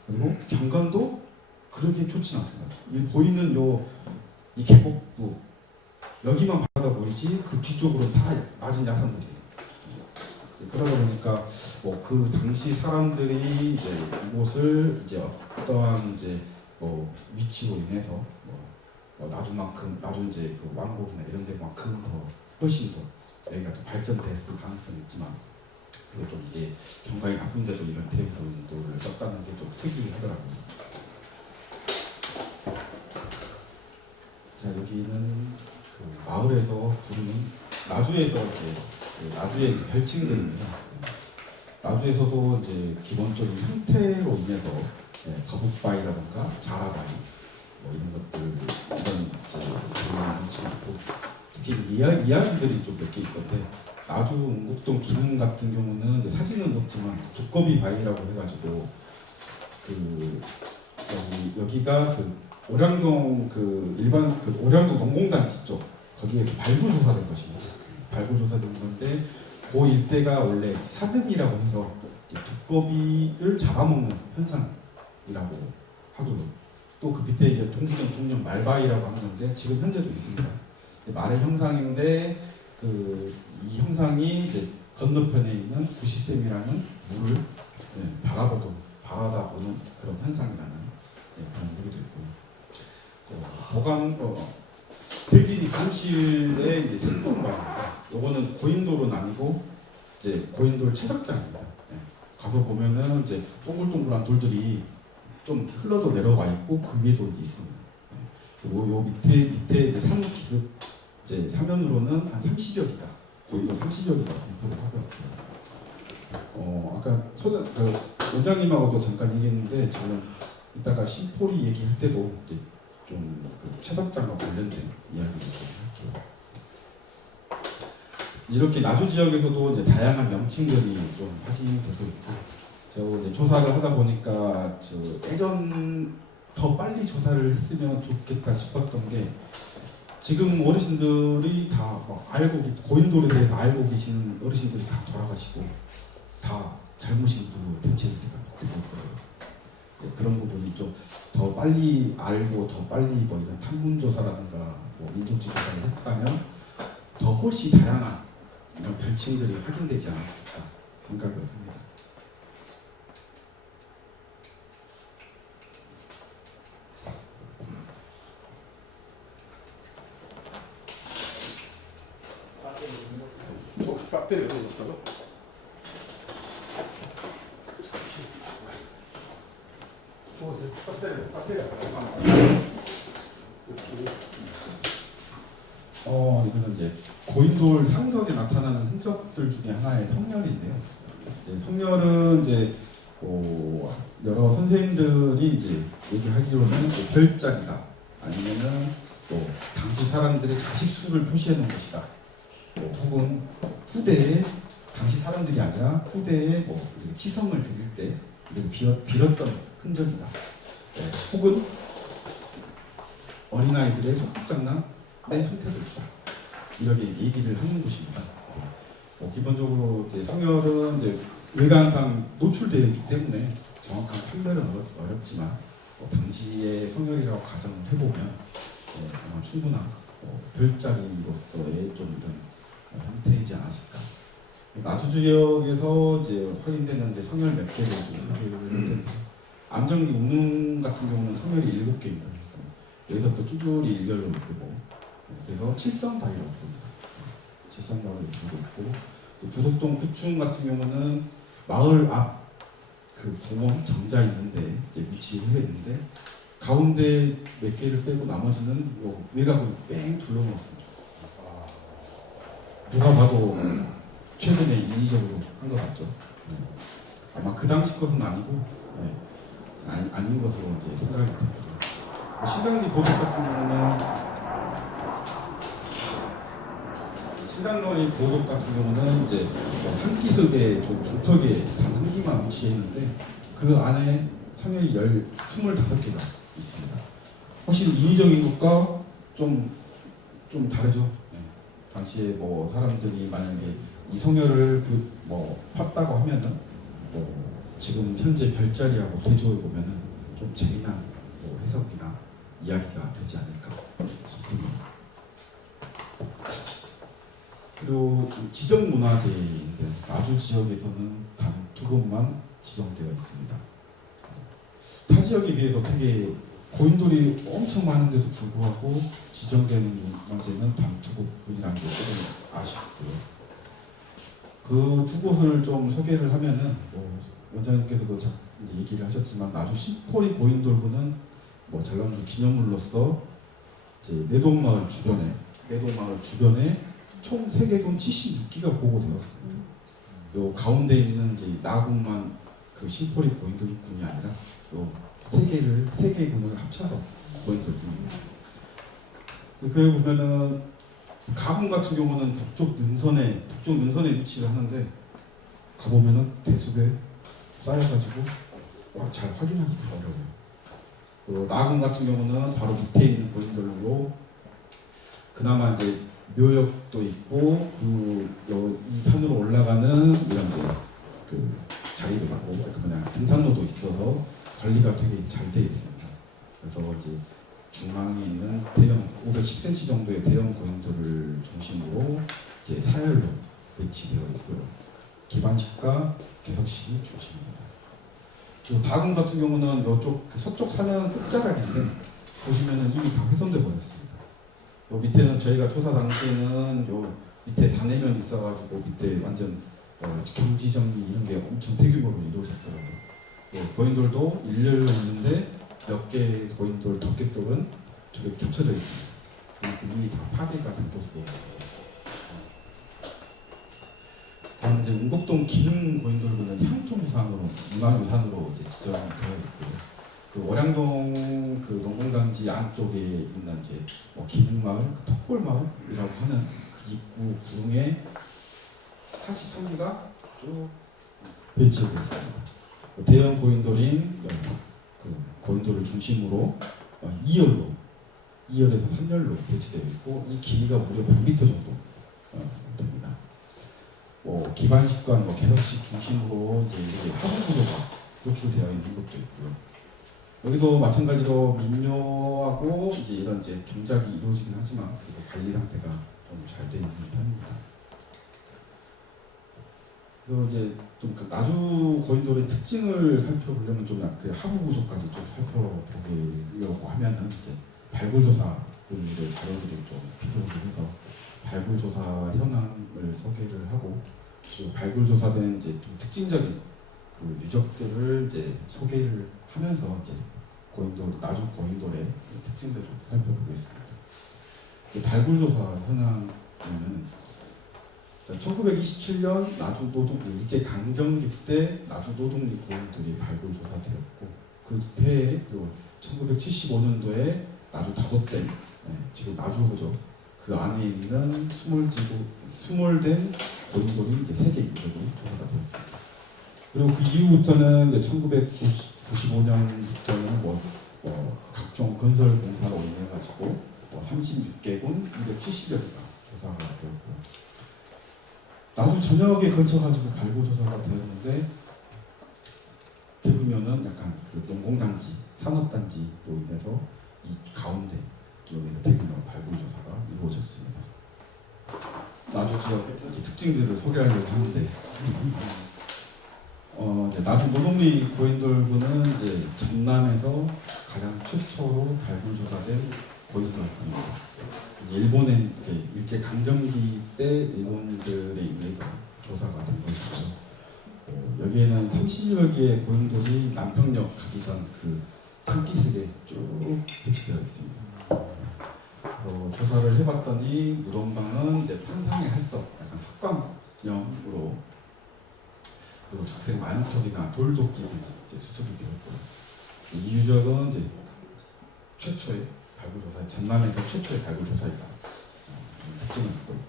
그리고 경관도 그렇게 좋진 않습니다. 이 보이는 이 계곡부 여기만 바라다 보이지 그 뒤쪽으로 다 낮은 야산들이에요. 그러다 보니까 그 당시 사람들이 이제 이곳을 이제 어떠한 이제 위치로 인해서 나주 이제 그 왕곡이나 이런 데만큼 더 훨씬 더 여기가 더 발전됐을 가능성이 있지만 그리고 좀 이게 경관이 나쁜데도 이런 대형 고인돌을 썼다는 게 좀 특이하더라고요. 자, 여기는 그 마을에서 부르는 나주에서 이제 나주의 별칭들입니다. 나주에서도 이제 기본적인 형태로 인해서 거북바위라든가 자라바위 이런 것들 이런 위치가 있고 특히 이야기들이 좀 몇 개 있던데 나주 웅곡동 기흥 같은 경우는 이제 사진은 없지만 두꺼비 바위라고 해가지고 여기가 오량동 일반 오량동 농공단지 쪽 거기에 발굴조사된 것입니다. 발굴조사된 건데 그 일대가 원래 사등이라고 해서 두꺼비를 잡아먹는 현상이라고 하고요. 또 그 밑에 이제 동년 말바위라고 하는데 지금 현재도 있습니다. 말의 형상인데 이 형상이 이제 건너편에 있는 구시샘이라는 물을 바라다 보는 그런 현상이라는 그런 얘기도 있고요. 대진이 감실의 이제 생동바입니다. 요거는 고인돌은 아니고 이제 고인돌 채석장입니다. 가서 보면은 이제 동글동글한 돌들이 좀 흘러서 내려와 있고 그 위에도 있습니다. 그리고 요 밑에 이제 산호 기슭 이제 사면으로는 한 30여 기가 고인돌 30여 기가 분포를 하고요. 아까 원장님하고도 잠깐 얘기했는데 지금 이따가 심포리 얘기할 때도 좀 채석장과 관련된 이야기를 좀 할게요. 이렇게 나주 지역에서도 이제 다양한 명칭들이 좀 확인이 되고 있고, 제가 이제 조사를 하다 보니까 예전 더 빨리 조사를 했으면 좋겠다 싶었던 게 지금 어르신들이 다 고인돌에 대해서 알고 계시는 어르신들이 다 돌아가시고 다 젊으신 분으로 대체가 되고 있고요. 그런 부분이 좀 더 빨리 알고 더 빨리 이런 탐문조사라든가 민족지 조사를 했다면 더 훨씬 다양한 이런 별칭들이 확인되지 않았을까 생각을 합니다. 배터리 어디 있어요? 이거는 이제 고인돌 상석에 나타나는 흔적들 중에 하나의 성렬인데요. 성렬은 이제 여러 선생님들이 이제 얘기하기로는 뭐 별자리다, 아니면은 또 당시 사람들의 자식 수를 표시해 놓은 것이다. 혹은 후대에 당시 사람들이 아니라 후대에 치성을 드릴 때 빌었던 흔적이다. 혹은 어린아이들의 소꿉장난의 형태도 있다. 이렇게 얘기를 하는 것입니다. 기본적으로 이제 성열은 이제 외관상 노출되어 있기 때문에 정확한 판별은 어렵지만 당시의 성열이라고 가정을 해보면 아마 충분한 별자리로서의 좀 이런 형태이지 않았을까. 나주 지역에서 이제 확인되는 이제 성열 몇 개를 좀 소개를 안정리 운릉 같은 경우는 성열이 7개입니다. 여기서 또 쭈쭈리 일별로 있고, 그래서 칠성다리라고 부릅니다. 칠성다리로 부르고 있고, 부속동 구충 같은 경우는 마을 앞 그 공원 정자 있는데 위치해 있는데 가운데 몇 개를 빼고 나머지는 외곽으로 뺑 둘러놓았습니다. 누가 봐도 최근에 인위적으로 한 것 같죠. 아마 그 당시 것은 아니고 아닌 것으로 이제 생각이 됩니다. 신당리 보석 같은 경우는 신당리 보석 같은 경우는 이제 한 기슭에 좀 중턱에 단 한 기만 위치해 있는데 그 안에 성열이 25개가 있습니다. 훨씬 인위적인 것과 좀 다르죠. 당시에 사람들이 만약에 이 성열을 팠다고 하면은 지금 현재 별자리하고 대조해 보면은 좀 재미난 해석이나 이야기가 되지 않을까 싶습니다. 그리고 지정문화재인데 나주 지역에서는 단 2곳만 지정되어 있습니다. 타 지역에 비해서 되게 고인돌이 엄청 많은데도 불구하고 지정되는 문제는 단 2곳뿐이라는 게 조금 아쉽고요. 그 2곳을 좀 소개를 하면은 원장님께서도 얘기를 하셨지만 나주 신포리 고인돌구는 전라도 기념물로서 이제 내동마을 주변에 총 세개군 76기가 보고되었습니다. 요 가운데 있는 이제 나군만 그 신포리 고인돌군이 아니라 요 세 개군을 합쳐서 고인돌군입니다. 그에 보면은 가군 같은 경우는 북쪽 능선에 위치를 하는데 가보면은 대숲에 쌓여가지고 잘 확인하기 어려워요. 그리고 나군 같은 경우는 바로 밑에 있는 고인돌로 그나마 이제 묘역도 있고 이 산으로 올라가는 이런 그 자리도 있고 등산로도 있어서 관리가 되게 잘 되어 있습니다. 그래서 이제 중앙에 있는 대형 510cm 정도의 대형 고인돌을 중심으로 이제 사열로 배치되어 있고요. 기반식과 개석식이 중심입니다. 또 다군 같은 경우는 이쪽 서쪽 산은 끝자락인데 보시면은 이미 다 훼손돼 버렸습니다. 요 밑에는 저희가 조사 당시에는 요 밑에 단해면이 있어가지고 밑에 완전 경지정리 이런 게 엄청 대규모로 이루어졌더라고요. 고인돌도 일렬로 있는데 몇 개 고인돌 덮개돌은 저렇게 겹쳐져 있습니다. 이미 다 파괴가 된 것으로. 다음 이제 운곡동 기능 고인돌구는 향토무상으로 문화유산으로 이제 지정이 되어 있고요. 그 월양동 그 농공단지 안쪽에 있는 이제 기능마을, 덕골마을이라고 하는 그 입구 구릉에 43기가 쭉 배치되어 있습니다. 대형 고인돌인 그 고인돌을 중심으로 2열에서 3열로 배치되어 있고 이 길이가 무려 100m 정도 됩니다. 기반식과 개석식 중심으로 이제 이렇게 화분 구조가 구축되어 있는 것도 있고요. 여기도 마찬가지로 민묘하고 이제 이런 이제 경작이 이루어지긴 하지만 그래도 관리 상태가 좀 잘 되어 있는 편입니다. 그리고 이제 좀 그 나주 고인돌의 특징을 살펴보려면 좀 그 하부 구조까지 좀 살펴보려고 하면은 이제 발굴조사 분들의 자료들이 좀 필요로 해서 발굴 조사 현황을 소개를 하고, 그리고 발굴 조사된 이제 좀 특징적인 그 유적들을 이제 소개를 하면서 이제 고인돌 나주 고인돌의 특징들을 좀 살펴보겠습니다. 발굴 조사 현황에는 1927년 나주 노동 일제 강점기 때 나주 노동리 고인돌이 발굴 조사되었고, 그 해에 그 1975년도에 나주 다도댐, 지금 나주호죠. 그 안에 있는 수몰된 고인돌이 이제 3개 유적으로 조사가 되었습니다. 그리고 그 이후부터는 이제 1995년부터는 각종 건설 공사로 인해 가지고 36개군 270여 개가 조사가 되었고, 나주 전역에 걸쳐 가지고 발굴 조사가 되었는데, 들으면은 약간 그 농공단지, 산업단지로 인해서 이 가운데 쪽에서 대규모 발굴 조사가 이루어졌습니다. 나주 지역의 특징들을 소개하려고 하는데, 이제 나주 노동리 고인돌군은 이제 전남에서 가장 최초로 발굴 조사된 고인돌군입니다. 일본의 일제 강점기 때 일본들에 의해서 조사가 된 것이죠. 여기에는 30여 개의 고인돌이 남평역 가기 전 그 산기슭에 쭉 배치되어 있습니다. 조사를 해봤더니 무덤방은 이제 판상의 할석, 약간 석관형으로, 그리고 적색 마연석이나 돌도끼리 이제 수습이 되었고, 이 유적은 이제 최초의 발굴 조사, 전남에서 최초의 발굴 조사이다. 특징을 갖고 있고,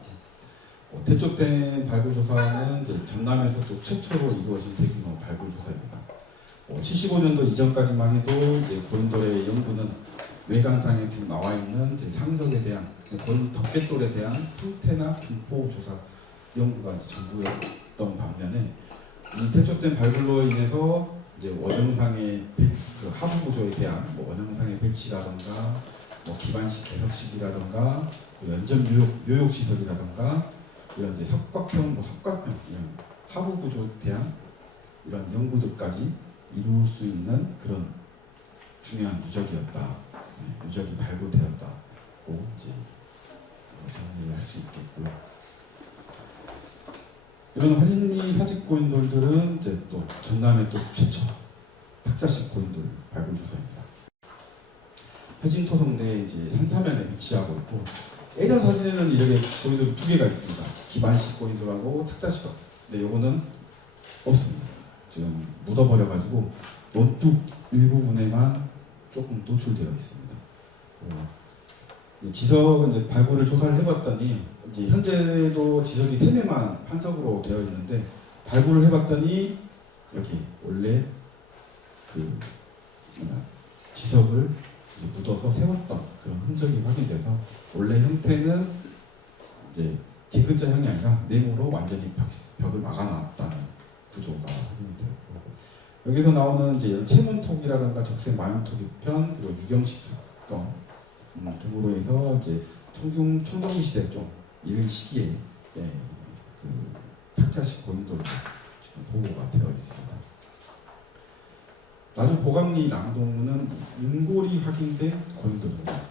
대쪽된 발굴 조사는 이제 전남에서 또 최초로 이루어진 대규모 발굴 조사입니다. 75년도 이전까지만 해도 이제 고인돌의 연구는 외관상에 지금 나와 있는 이제 상석에 대한 고인 덮개돌에 대한 형태나 분포 조사 연구가 전부였던 반면에, 이 대쪽된 발굴로 인해서 이제 원형상의 그 하부 구조에 대한 원형상의 배치라든가 기반식 개석식이라든가 연전 묘욕 시설이라든가 이런 이제 석각형, 석각형 이런 하부 구조에 대한 이런 연구들까지 이룰 수 있는 그런 중요한 유적이었다. 유적이 발굴되었다고 이제 정리를 할 수 있겠고요. 이런 화진리 사직 고인돌들은 이제 또 전남의 또 최초 탁자식 고인돌 발굴 조사입니다. 회진토성 내에 이제 산사면에 위치하고 있고, 예전 사진에는 이렇게 고인돌이 2개가 있습니다. 기반식 고인돌하고 탁자식. 근데 요거는 없습니다. 지금 묻어버려가지고 논둑 일부분에만 조금 노출되어 있습니다. 지석은 이제 발굴을 조사를 해봤더니, 이제 현재도 지석이 3매만 판석으로 되어 있는데, 발굴을 해봤더니 여기 원래 그 지석을 묻어서 세웠던 그런 흔적이 확인돼서, 원래 형태는 이제 디귿자형이 아니라 네모로 완전히 벽을 막아놨다는 구조가 확인이 되었고, 여기서 나오는 이제 채문톡이라든가 적색 마연톡편, 그리고 유경식 석경 등으로 해서 이제 청동기 시대 좀 이른 시기에 그 탁자식 고인돌로 지금 보고가 되어 있습니다. 나주 보감리 남동은 인골이 확인된 고인돌입니다.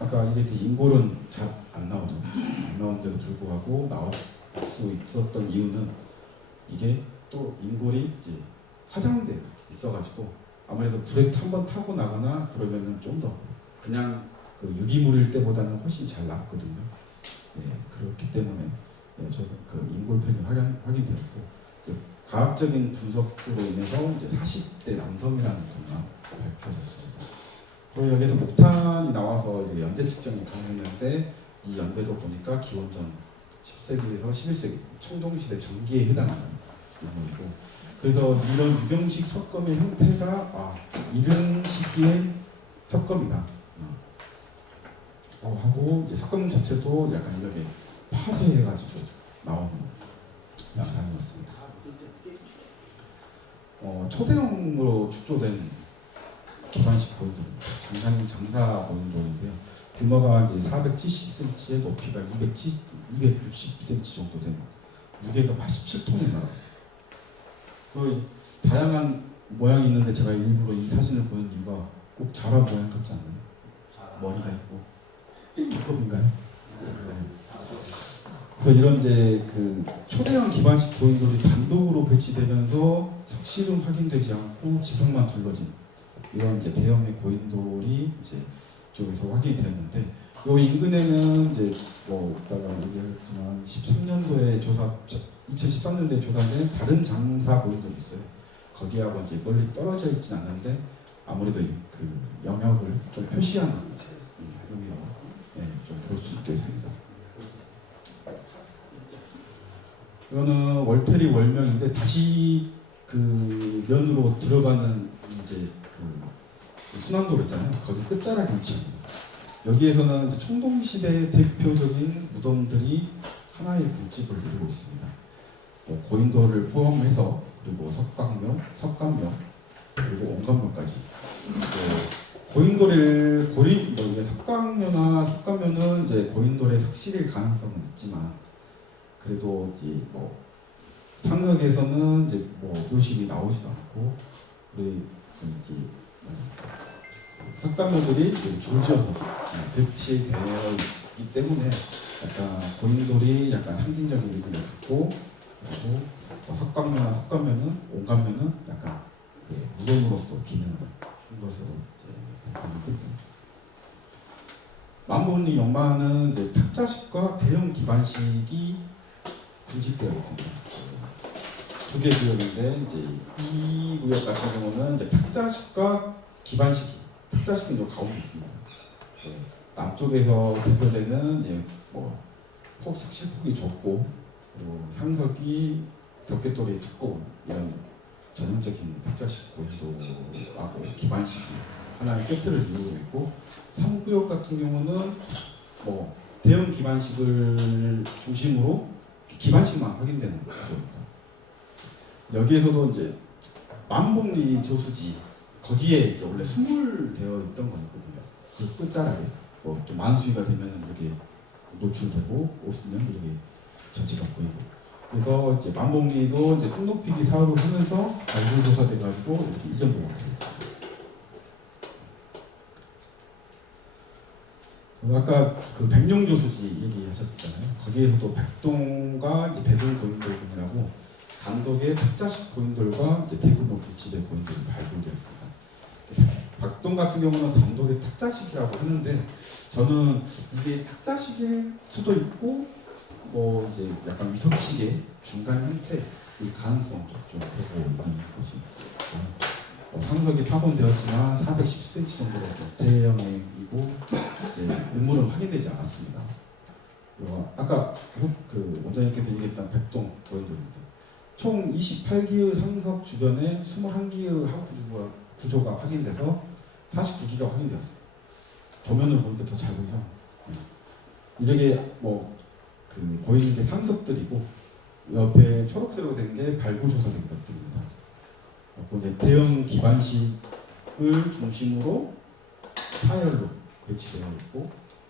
아까 이게 인골은 잘 안 나오죠. 안 나오는데도 불구하고 나올 수 있었던 이유는, 이게 또 인골이 이제 화장돼 있어가지고 아무래도 불에 한번 타고 나거나 그러면은 좀 더 그냥 그 유기물일 때보다는 훨씬 잘 나왔거든요. 그렇기 때문에 저도 그 인골편이 확인되었고, 과학적인 분석으로 인해서 이제 40대 남성이라는 것만 밝혀졌습니다. 그리고 여기서 목탄이 나와서 이제 연대 측정이 가능했는데, 이 연대도 보니까 기원전 10세기에서 11세기 청동시대 전기에 해당하는 부분이고, 그래서 이런 유경식 석검의 형태가 이런 시기의 석검이다 하고, 이제 석검 자체도 약간 이렇게 파쇄해가지고 나오는 양상이었습니다. 초대형으로 축조된 기반식 고인돌입니다. 장사 고인돌인데요. 규모가 이제 470cm에 높이가 260cm 정도 되는, 무게가 87톤이 나와요. 그 다양한 모양이 있는데, 제가 일부러 이 사진을 보는 이유가 꼭 자라 모양 같지 않나요? 머리가 있고 두껍인가요? 그래서 이런 이제 그 초대형 기반식 고인돌이 단독으로 배치되면서 석실은 확인되지 않고 지성만 둘러진 이런 이제 대형의 고인돌이 이제 이쪽에서 확인이 되었는데, 요 인근에는 이제 뭐 이따가 얘기하겠지만 13년도에 2013년도에 조사된 다른 장사 고인돌이 있어요. 거기하고 이제 멀리 떨어져 있진 않는데 아무래도 그 영역을 좀 표시하는 의미로 좀 볼 수 있겠습니다. 이거는 월태리 월명인데 다시 그 면으로 들어가는 이제 그 순환도로 있잖아요. 거기 끝자락 위치입니다. 여기에서는 이제 청동시대의 대표적인 무덤들이 하나의 분집을 이루고 있습니다. 고인돌을 포함해서 그리고 석강묘, 석간묘, 그리고 온감묘까지. 석강묘나 석간묘는 이제 고인돌의 석실일 가능성은 있지만, 그래도 이제 뭐 상석에서는 이제 뭐 묘식이 나오지도 않고, 그리고 이제 석간묘들이 줄지어서 배치되어 있기 때문에 약간 고인돌이 약간 상징적인 의미를 갖고, 그리고 석강묘나 석간묘는 온감묘는 약간 그 무덤으로서 기능을 한 것으로 이제 보고 있습니다. 만본리 영마는 이제 탁자식과 대형 기반식이 분집되어 있습니다. 두 개 구역인데 이제 이 구역 같은 경우는 이제 탁자식과 탁자식은 요 가운데 있습니다. 남쪽에서 대표되는 이제 뭐 석실폭이 좁고, 그리고 상석이 덮개돌이 두꺼운 이런 전형적인 탁자식 고인돌하고 기반식이 하나의 세트를 이루고 있고, 3구역 같은 경우는 뭐 대형 기반식을 중심으로 기반식만 확인되는 구조입니다. 여기에서도 이제 만복리 저수지 거기에 이제 원래 수물되어 있던 거거든요. 그 끝자락에 뭐 좀 만수위가 되면은 이렇게 노출되고 없으면 이렇게 전체가 보이고. 그래서 이제 만복리도 이제 뚝높이기 사업을 하면서 발굴 조사돼 가지고 이렇게 이전 보고가 되겠습니다. 아까 그 백룡조수지 얘기하셨잖아요. 거기에서도 백동과 이제 배동 고인돌군이라고 단독의 탁자식 고인돌과 이제 대규모 불집의 고인돌이 발굴되었습니다. 백동 같은 경우는 단독의 탁자식이라고 하는데, 저는 이게 탁자식일 수도 있고 뭐 이제 약간 위석식의 중간 형태의 가능성도 좀 보고 있는 것입니다. 상석이 파손되었지만 410cm 정도로 대형이고 우물은 확인되지 않았습니다. 아까 그 원장님께서 얘기했던 백동 고인돌인데 총 28기의 상석 주변에 21기의 하부 구조가 확인돼서 49기가 확인되었어요. 도면을 보니까 더 잘 보이죠? 이렇게 뭐 그 보이는 게 상석들이고, 옆에 초록색으로 된 게 발굴조사된 것들입니다. 이제 대형 기반식을 중심으로 사열로 배치되어 있고,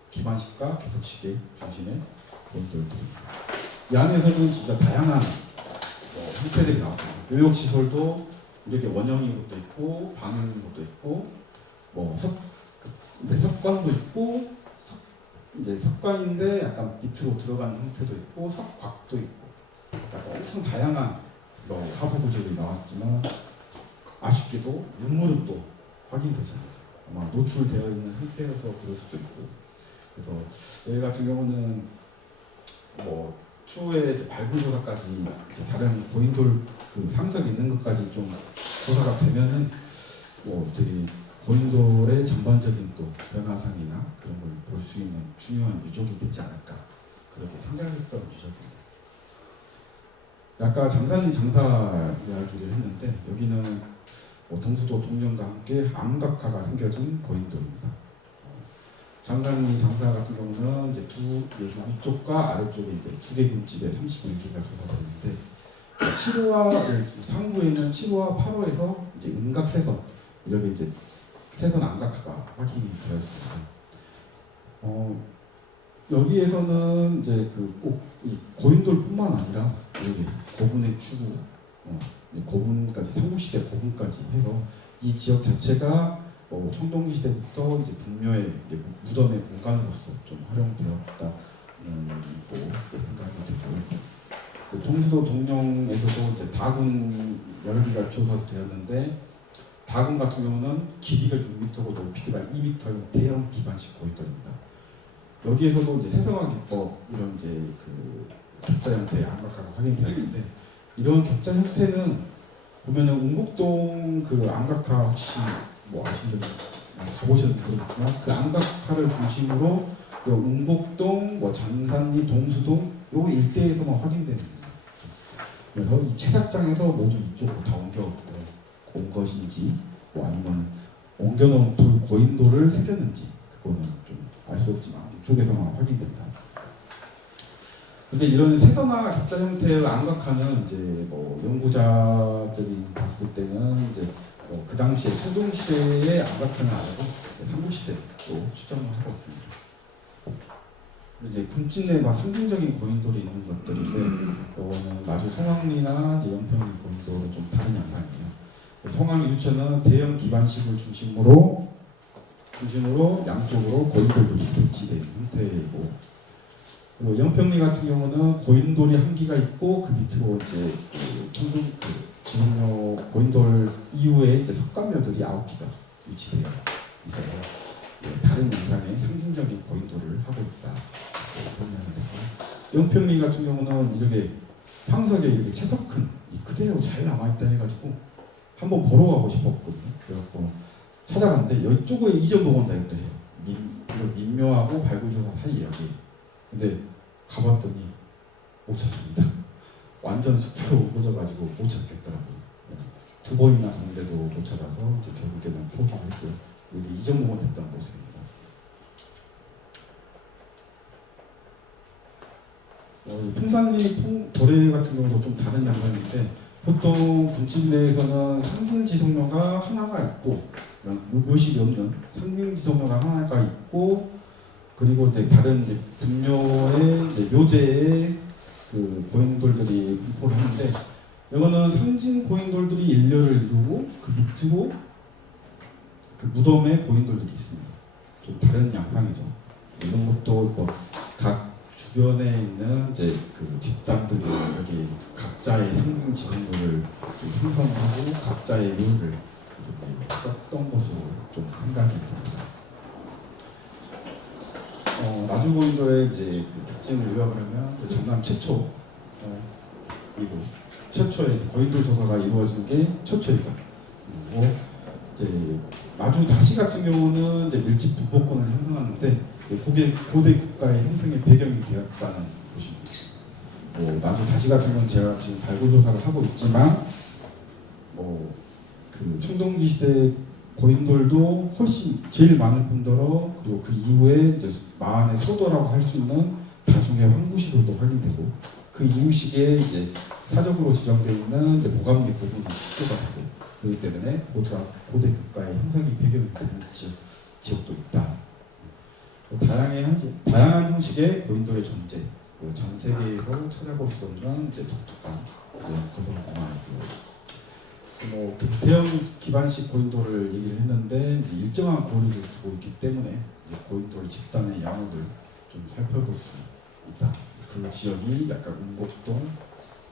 기반식과 개석식의 중심에 고인돌들입니다. 이 안에서는 진짜 다양한 형태들이 나왔습니다. 요역시설도 이렇게 원형인 것도 있고, 방형인 것도 있고, 뭐 석관도 있고, 이제 석관인데 약간 밑으로 들어가는 형태도 있고, 석곽도 있고, 약간 엄청 다양한 하부 구조들이 나왔지만, 아쉽게도 유물은 또 확인되지 않아요. 아마 노출되어 있는 상태여서 그럴 수도 있고. 그래서 여기 같은 경우는 뭐 추후에 발굴 조사까지 다른 고인돌 그 상석이 있는 것까지 좀 조사가 되면은 뭐 되게 고인돌의 전반적인 또 변화상이나 그런 걸 볼 수 있는 중요한 유적이 되지 않을까, 그렇게 생각했던 유적입니다. 아까 장단인 장사 이야기를 했는데, 여기는 동수도 동령과 함께 암각화가 생겨진 고인돌입니다. 장단인 장사 같은 경우는 이제 위쪽과 아래쪽에 이제 두 개 굴집에 31기가 조사되는데, 7호와 상부에 있는 7호와 8호에서 이제 음각세선 이렇게 이제 세선 암각화가 확인이 되었습니다. 여기에서는 이제 꼭 이 고인돌뿐만 아니라 여기 고분의 추구, 고분까지 삼국시대 고분까지 해서 이 지역 자체가 청동기 시대부터 이제 분묘의 이제 무덤의 공간으로서 좀 활용되었다는 생각이 되고, 동수도 동령에서도 이제 다군 열기가 조사되었는데, 다군 같은 경우는 길이가 6m고 높이가 2m인 대형 기반식 고인돌입니다. 여기에서도 이제 세성화 기법 이런 이제 그 격자 형태의 안각화가 확인되었는데, 이런 격자 형태는 보면은 웅곡동 그 안각화 혹시 뭐 아시는 분 가보셨는지 모르겠지만, 그 안각화를 중심으로 웅곡동, 뭐 장산리, 동수동 요 일대에서만 확인되는 거예요. 그래서 이 채석장에서 모두 이쪽으로 다 옮겨온 것인지, 뭐 아니면 옮겨놓은 돌 고인돌을 새겼는지 그거는 좀 알 수 없지만 이쪽에서만 확인됩니다. 근데 이런 세선화 격자 형태의 안각화는 이제 뭐 연구자들이 봤을 때는 이제 그 당시에 청동 시대의 안각화는 아니고 삼국 시대로 추정을 하고 있습니다. 이제 군진에 막 상징적인 고인돌이 있는 것들인데, 이거는 마주 송악리나 영평리 고인돌은 좀 다른 양상이에요. 송악리 유천은 대형 기반식을 중심으로 양쪽으로 고인돌들이 배치된 형태이고, 그리고 영평리 같은 경우는 고인돌이 한 기가 있고 그 밑으로 이제 청동 지금요 고인돌 이후에 이제 석가묘들이 9기가 위치되어 있어서 다른 양상의 상징적인 고인돌을 하고 있다. 영평리 같은 경우는 이렇게 상석에 이렇게 채석큰 그대로 잘 남아있다 해가지고 한번 보러 가고 싶었거든요. 그래갖고 찾아갔는데 이쪽에 이전복원다 했더래요. 민묘하고 발굴조사 사이에 여기. 근데 가봤더니 못 찾습니다. 완전 숲으로 우거져가지고 못 찾겠더라고요. 두 번이나 갔는데도 못 찾아서 이제 결국에는 포기를 했고요. 여기 이전복원 됐다는 모습입니다. 풍산리 도래 같은 경우도 좀 다른 양상인데, 보통 군침내에서는 상징지성묘가 하나가 있고, 묘식이 없는 상징지성묘가 하나가 있고, 그리고 이제 다른 이제 분묘의 이제 묘제의 그 고인돌들이 분포를 하는데, 이거는 상징 고인돌들이 일렬을 이루고 그 밑으로 그 무덤의 고인돌들이 있습니다. 좀 다른 양상이죠. 이런 것도 각 주변에 있는 이제 그 집단들이 여기 각자의 상징 지성묘를 좀 형성하고 각자의 묘를 이렇게 썼던 것으로 좀 생각이 듭니다. 나주고인돌의 이제 그 특징을 요약하면 전남 최초이고, 최초의 고인돌 조사가 이루어진 게 최초이다. 그리고 이제 나주 다시 같은 경우는 이제 밀집 부포권을 형성하는데, 고대 국가의 형성의 배경이 되었다는 것입니다. 나주 다시 같은 경우는 제가 지금 발굴 조사를 하고 있지만, 그 청동기 시대 고인돌도 훨씬 제일 많을 뿐더러, 그리고 그 이후에 이제 마안의 소도라고 할 수 있는 다중의 황구시도도 확인되고, 그 이후 시기에 이제 사적으로 지정되어 있는 이제 모감리 부분이 축소가 되고, 그렇기 때문에 고대 국가의 형성이 배경이 되는 지역도 있다. 다양한 형식의 고인돌의 존재, 전 세계에서 찾아볼 수 없는 이제 독특한 거성공화이고요. 대형 기반식 고인돌을 얘기를 했는데, 일정한 거리를 두고 있기 때문에 이제 고인돌 집단의 양을 좀 살펴볼 수 있다. 그 지역이 약간 웅곡동,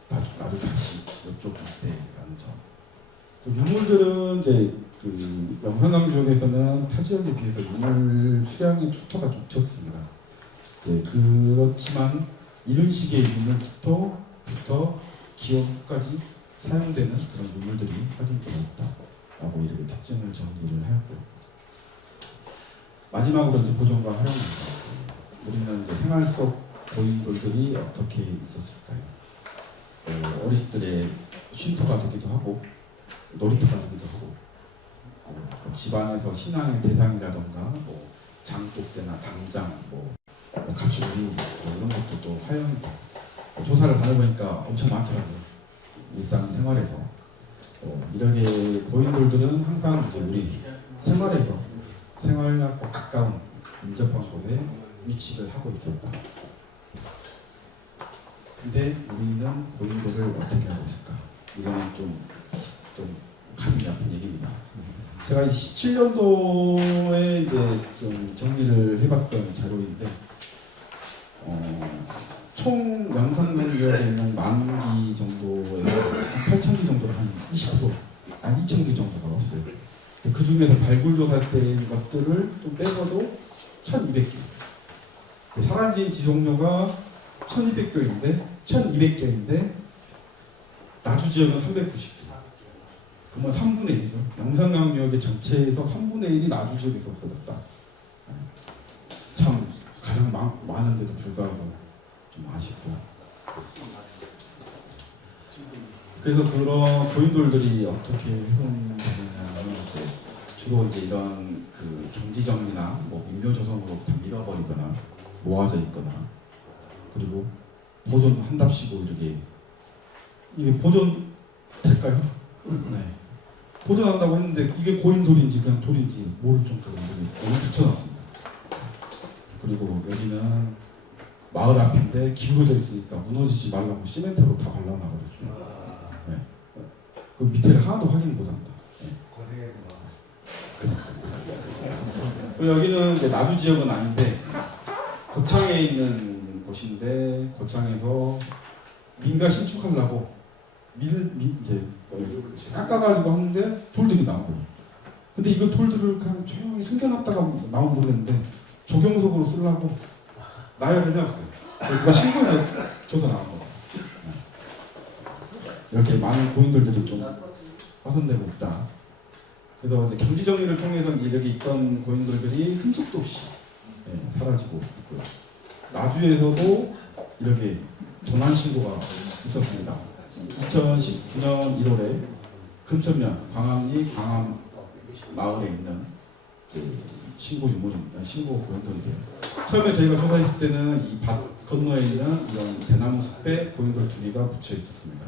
나주 다시 이쪽 일대라는 점. 유물들은 이제 그 영산강 지역에서는 타 지역에 비해서 유물 수량의 축토가 좀 적습니다. 그렇지만 이런 식의 유물부터 기억까지 사용되는 그런 유물들이 확인되어 있다라고 이렇게 특징을 정리를 하였고요. 마지막으로 이제 보존과 활용입니다. 우리는 이제 생활 속 고인돌들이 어떻게 있었을까요? 어렸을 때 쉼터가 되기도 하고, 놀이터가 되기도 하고, 집안에서 신앙의 대상이라던가, 장독대나 당장, 가축 이런 것도 또 활용이고, 조사를 받아보니까 엄청 많더라고요. 일상생활에서 이렇게 고인돌들은 항상 이제 우리 생활과 가까운 인접한 곳에 위치를 하고 있었다. 근데 우리는 고인돌을 어떻게 하고 있을까? 이거는 좀 가슴이 아픈 얘기입니다. 제가 17년도에 이제 좀 정리를 해봤던 자료인데, 총 영상면적에 있는 10,000기 정도에서 8,000기 정도가 한 20%, 한 2,000기 정도가 없어요. 그 중에서 발굴조사된 것들을 좀 빼고도 1,200개. 사라진 지속료가 1,200개인데 나주지역은 390개. 그러면 3분의 1이죠. 영산강역의 전체에서 3분의 1이 나주지역에서 없어졌다. 참 가장 많은데도 불구하고 좀 아쉽고. 그래서 그런 고인돌들이 어떻게 해소되느냐면 주로 이제 이런 그 경지정리나 뭐 민묘조성으로 다 밀어버리거나 모아져 있거나, 그리고 보존한답시고 이게 보존 될까요? 네. 보존한다고 했는데 이게 고인돌인지 그냥 돌인지 모를 정도로 너무 붙여놨습니다. 그리고 여기는 마을 앞인데 기울어져 있으니까 무너지지 말라고 시멘트로 다 발라놔버렸어요. 네. 그 밑에를 하나도 확인 못합니다. 네. 여기는 이제 나주 지역은 아닌데 고창에 있는 곳인데, 고창에서 민가 신축하려고 이제 깎아가지고 하는데 돌들이 나오고, 근데 이거 돌들을 그냥 조용히 숨겨놨다가 나온 모르겠는데 조경석으로 쓰려고 나열을 해놨어요. 누가 신고해서 조사 나온 거. 이렇게 많은 고인돌들이 좀 파손되고 있다. 그래서 이제 경지정리를 통해서 이제 여기 있던 고인돌들이 흔적도 없이 사라지고 있고요. 나주에서도 이렇게 도난 신고가 있었습니다. 2019년 1월에 금천면 광암리 광암 마을에 있는 신고 유물입니다. 신고 고인돌이에요. 처음에 저희가 조사했을 때는 이 밭 건너에 있는 이런 대나무 숲에 고인돌 2개가 붙여 있었습니다.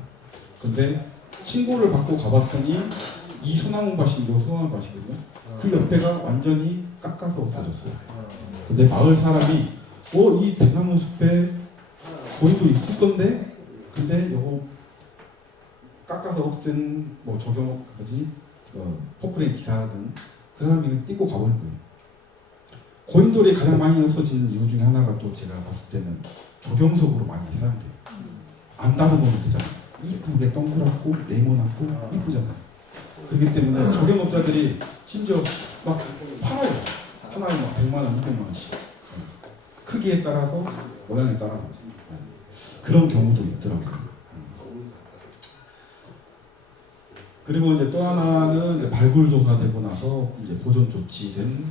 근데 신고를 받고 가봤더니 이 소나무 밭이 소나무 밭이거든요. 그 옆에가 완전히 깎아서 없어졌어요. 근데 마을 사람이 이 대나무 숲에 고인돌 있을 건데, 근데 요거 깎아서 없앤 뭐 조경까지 포크레인 기사 등 그 사람이 띄고 가버린 거예요. 고인돌이 가장 많이 없어지는 이유 중에 하나가 또 제가 봤을 때는 조경석으로 많이 계산돼요. 안 따라보면 되잖아요. 이쁘게 동그랗고 네모나고 이쁘잖아요. 그렇기 때문에 조경업자들이 심지어 막 팔아요. 하나에 막 100만 원, 200만 원씩. 크기에 따라서, 모양에 따라서. 그런 경우도 있더라고요. 그리고 이제 또 하나는 이제 발굴 조사되고 나서 이제 보존 조치된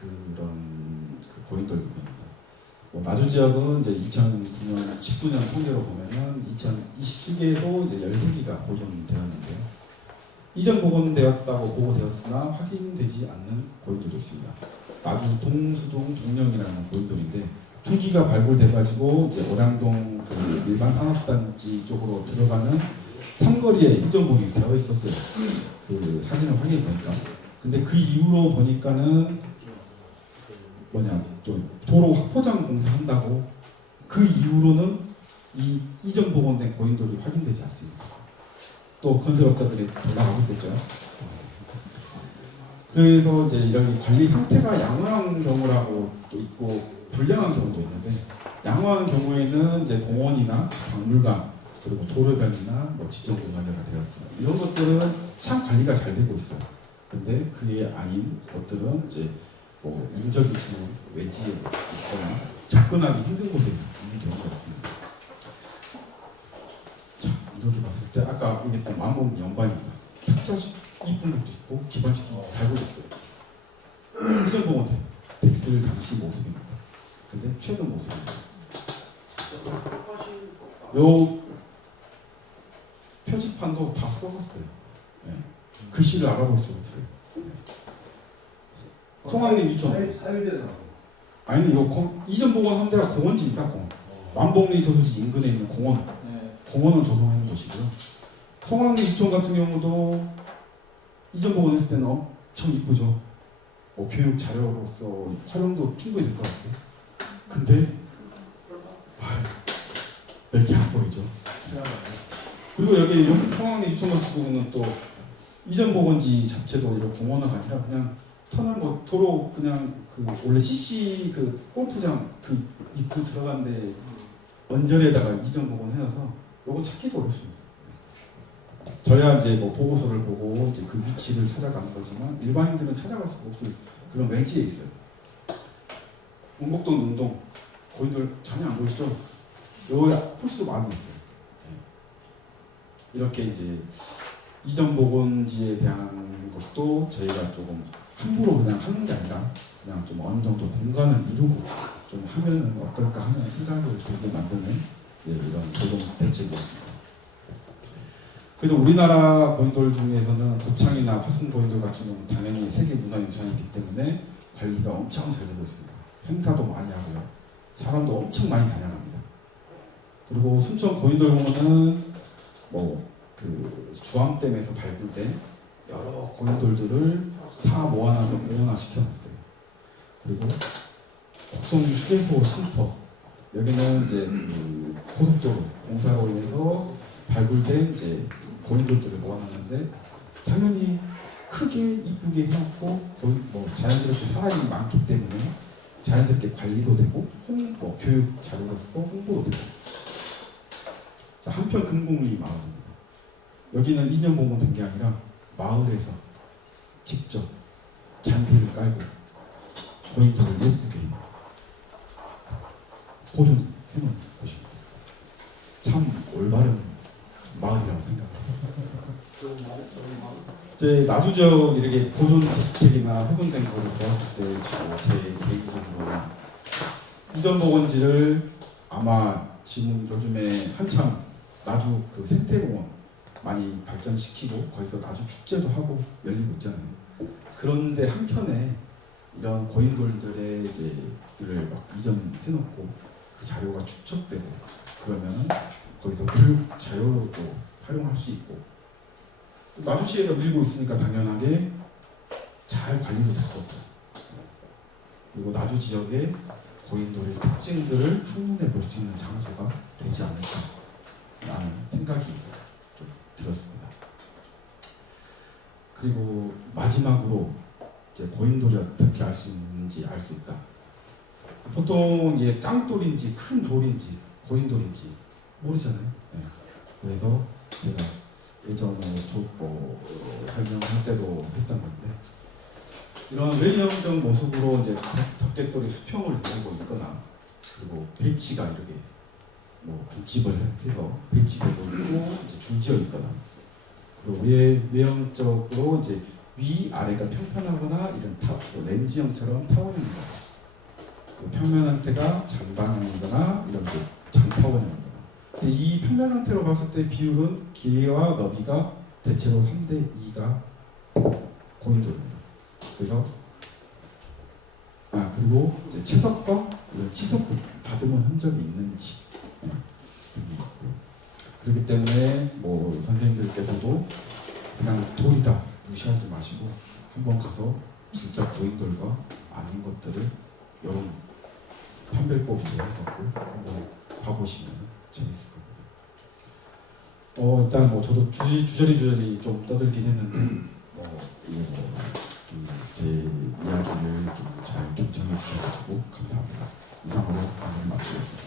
그런 고인돌입니다. 나주 지역은 이제 2009년, 19년 통계로 보면은 2027개에도 이제 13기가 보존되었는데요. 이전 복원되었다고 보고되었으나 확인되지 않는 고인돌도 있습니다. 나주 동수동 동령이라는 고인돌인데 2기가 발굴돼가지고 이제 오량동 그 일반 산업단지 쪽으로 들어가는 삼거리에 인정복이 되어 있었어요. 그 사진을 확인해 보니까. 근데 그 이후로 보니까는 또 도로 확포장 공사한다고 그 이후로는 이 이전 복원된 고인돌이 확인되지 않습니다. 또 건설업자들이 돌아가고 있겠죠. 그래서 이제 이런 관리 상태가 양호한 경우라고 또 있고 불량한 경우도 있는데, 양호한 경우에는 이제 공원이나 박물관, 그리고 도로변이나 뭐 지정공간대가 되었습니다. 이런 것들은 참 관리가 잘 되고 있어요. 근데 그게 아닌 것들은 이제 뭐 인적이 좀 외지에 있거나 접근하기 힘든 곳에 있는 경우가 있습니다. 자, 이렇게 봤을 때 아까 얘기했던 만복 연반입니다. 탁자식 이쁜 것도 있고 기반식도 달고 있어요. 해전공원 됐을 당시 모습입니다. 근데 최근 모습입니다. 요 표지판도 다 썩었어요. 네. 글씨를 알아볼 수가 없어요. 송악리 유천. 아니, 이전 복원한 데가 공원지입니다. 공원. 만복리 저수지 인근에 있는 공원. 공원을 조성하는 곳이고요. 송악리 유천 같은 경우도 이전 복원했을 때는 엄청 이쁘죠. 교육 자료로서 활용도 충분히 될 것 같아요. 근데 몇 개 안 보이죠. 그리고 여기 송악리 유천 같은 경우는 또 이전 복원지 자체도 이런 공원화가 아니라 그냥 터널 뭐 도로 그냥 그 원래 CC 그 골프장 그 입구 들어간데 언저리에다가 이전 복원해놔서 요거 찾기도 어렵습니다. 저야 이제 뭐 보고서를 보고 이제 그 위치를 찾아가는 거지만 일반인들은 찾아갈 수가 없을 그런 외지에 있어요. 운곡동 운동 고인돌 전혀 안 보이시죠? 요 풀숲 안에 있어요. 이렇게 이제 이전 복원지에 대한 것도 저희가 조금 함부로 그냥 하는 게 아니라 그냥 좀 어느 정도 공간을 이루고 좀 하면은 어떨까 하는 생각을 들게 만드는 이런 조정 대책이었습니다. 그래도 우리나라 고인돌 중에서는 고창이나 화순 고인돌 같은 경우는 당연히 세계문화유산이기 때문에 관리가 엄청 잘 되고 있습니다. 행사도 많이 하고요. 사람도 엄청 많이 다녀갑니다. 그리고 순천 고인돌 공원은 뭐 그 주암댐에서 발굴된 여러 고인돌들을 다 모아놔서 공원화 시켜놨어요. 그리고 곡성 휴게소 쉼터 여기는 이제 그 고속도로 공사로 인해서 발굴된 이제 고인돌들을 모아놨는데 당연히 크게 이쁘게 해놓고 뭐 자연스럽게 사람이 많기 때문에 자연스럽게 관리도 되고 뭐 교육 자료도 되고 홍보도 되고. 자, 한편 금곡리 마을입니다. 여기는 2년 복원된 게 아니라 마을에서 직접 잔디를 깔고 고인돌을 예쁘게 보존해놓은 것입니다. 참 올바른 마을이라고 생각합니다. 제 나주 지역 이렇게 보존 대책이나 훼손된 거를 보았을 때 제 개인적으로 이전 복원지를 아마 지금 요즘에 한참 나주 그 생태공원 많이 발전시키고 거기서 나주 축제도 하고 열리고 있잖아요. 그런데 한켠에 이런 고인돌들의 이제를 막 이전해놓고 그 자료가 축적되고 그러면 거기서 교육 자료로도 활용할 수 있고 나주시에서 밀고 있으니까 당연하게 잘 관리도 될 거고 그리고 나주 지역의 고인돌의 특징들을 한눈에 볼 수 있는 장소가 되지 않을까라는 생각이 좀 들었습니다. 그리고 마지막으로 이제 고인돌이 어떻게 알 수 있는지 알 수 있다. 보통 이게 짱돌인지 큰 돌인지 고인돌인지 모르잖아요. 네. 그래서 제가 예전에 설명할 때도 했던 건데 이런 외형적 모습으로 이제 덕객돌이 수평을 이루고 있거나 그리고 배치가 이렇게 뭐 굵집을 해서 배치되고 있고 이제 줄지어 있거나 그리고 외형적으로 이제 위 아래가 평평하거나 이런 렌즈형처럼 타원형이거나 평면 형태가 잔방형이거나 이런 게 장타원형이거나 근데 이 평면 형태로 봤을 때 비율은 길이와 너비가 대체로 3대 2가 고인돌입니다. 그래서 그리고 이제 채석과 치석을 다듬은 흔적이 있는지 그렇기 때문에 뭐 선생님들께서도 그냥 돌이다 무시하지 마시고 한번 가서 진짜 고인돌과 아는 것들을 이런 판별법으로 해갖고 한번 봐보시면 재밌을 겁니다. 일단 뭐 저도 주저리 좀 떠들긴 했는데 제 이야기를 좀 잘 경청해 주셔가지고 감사합니다. 이상으로 마치겠습니다.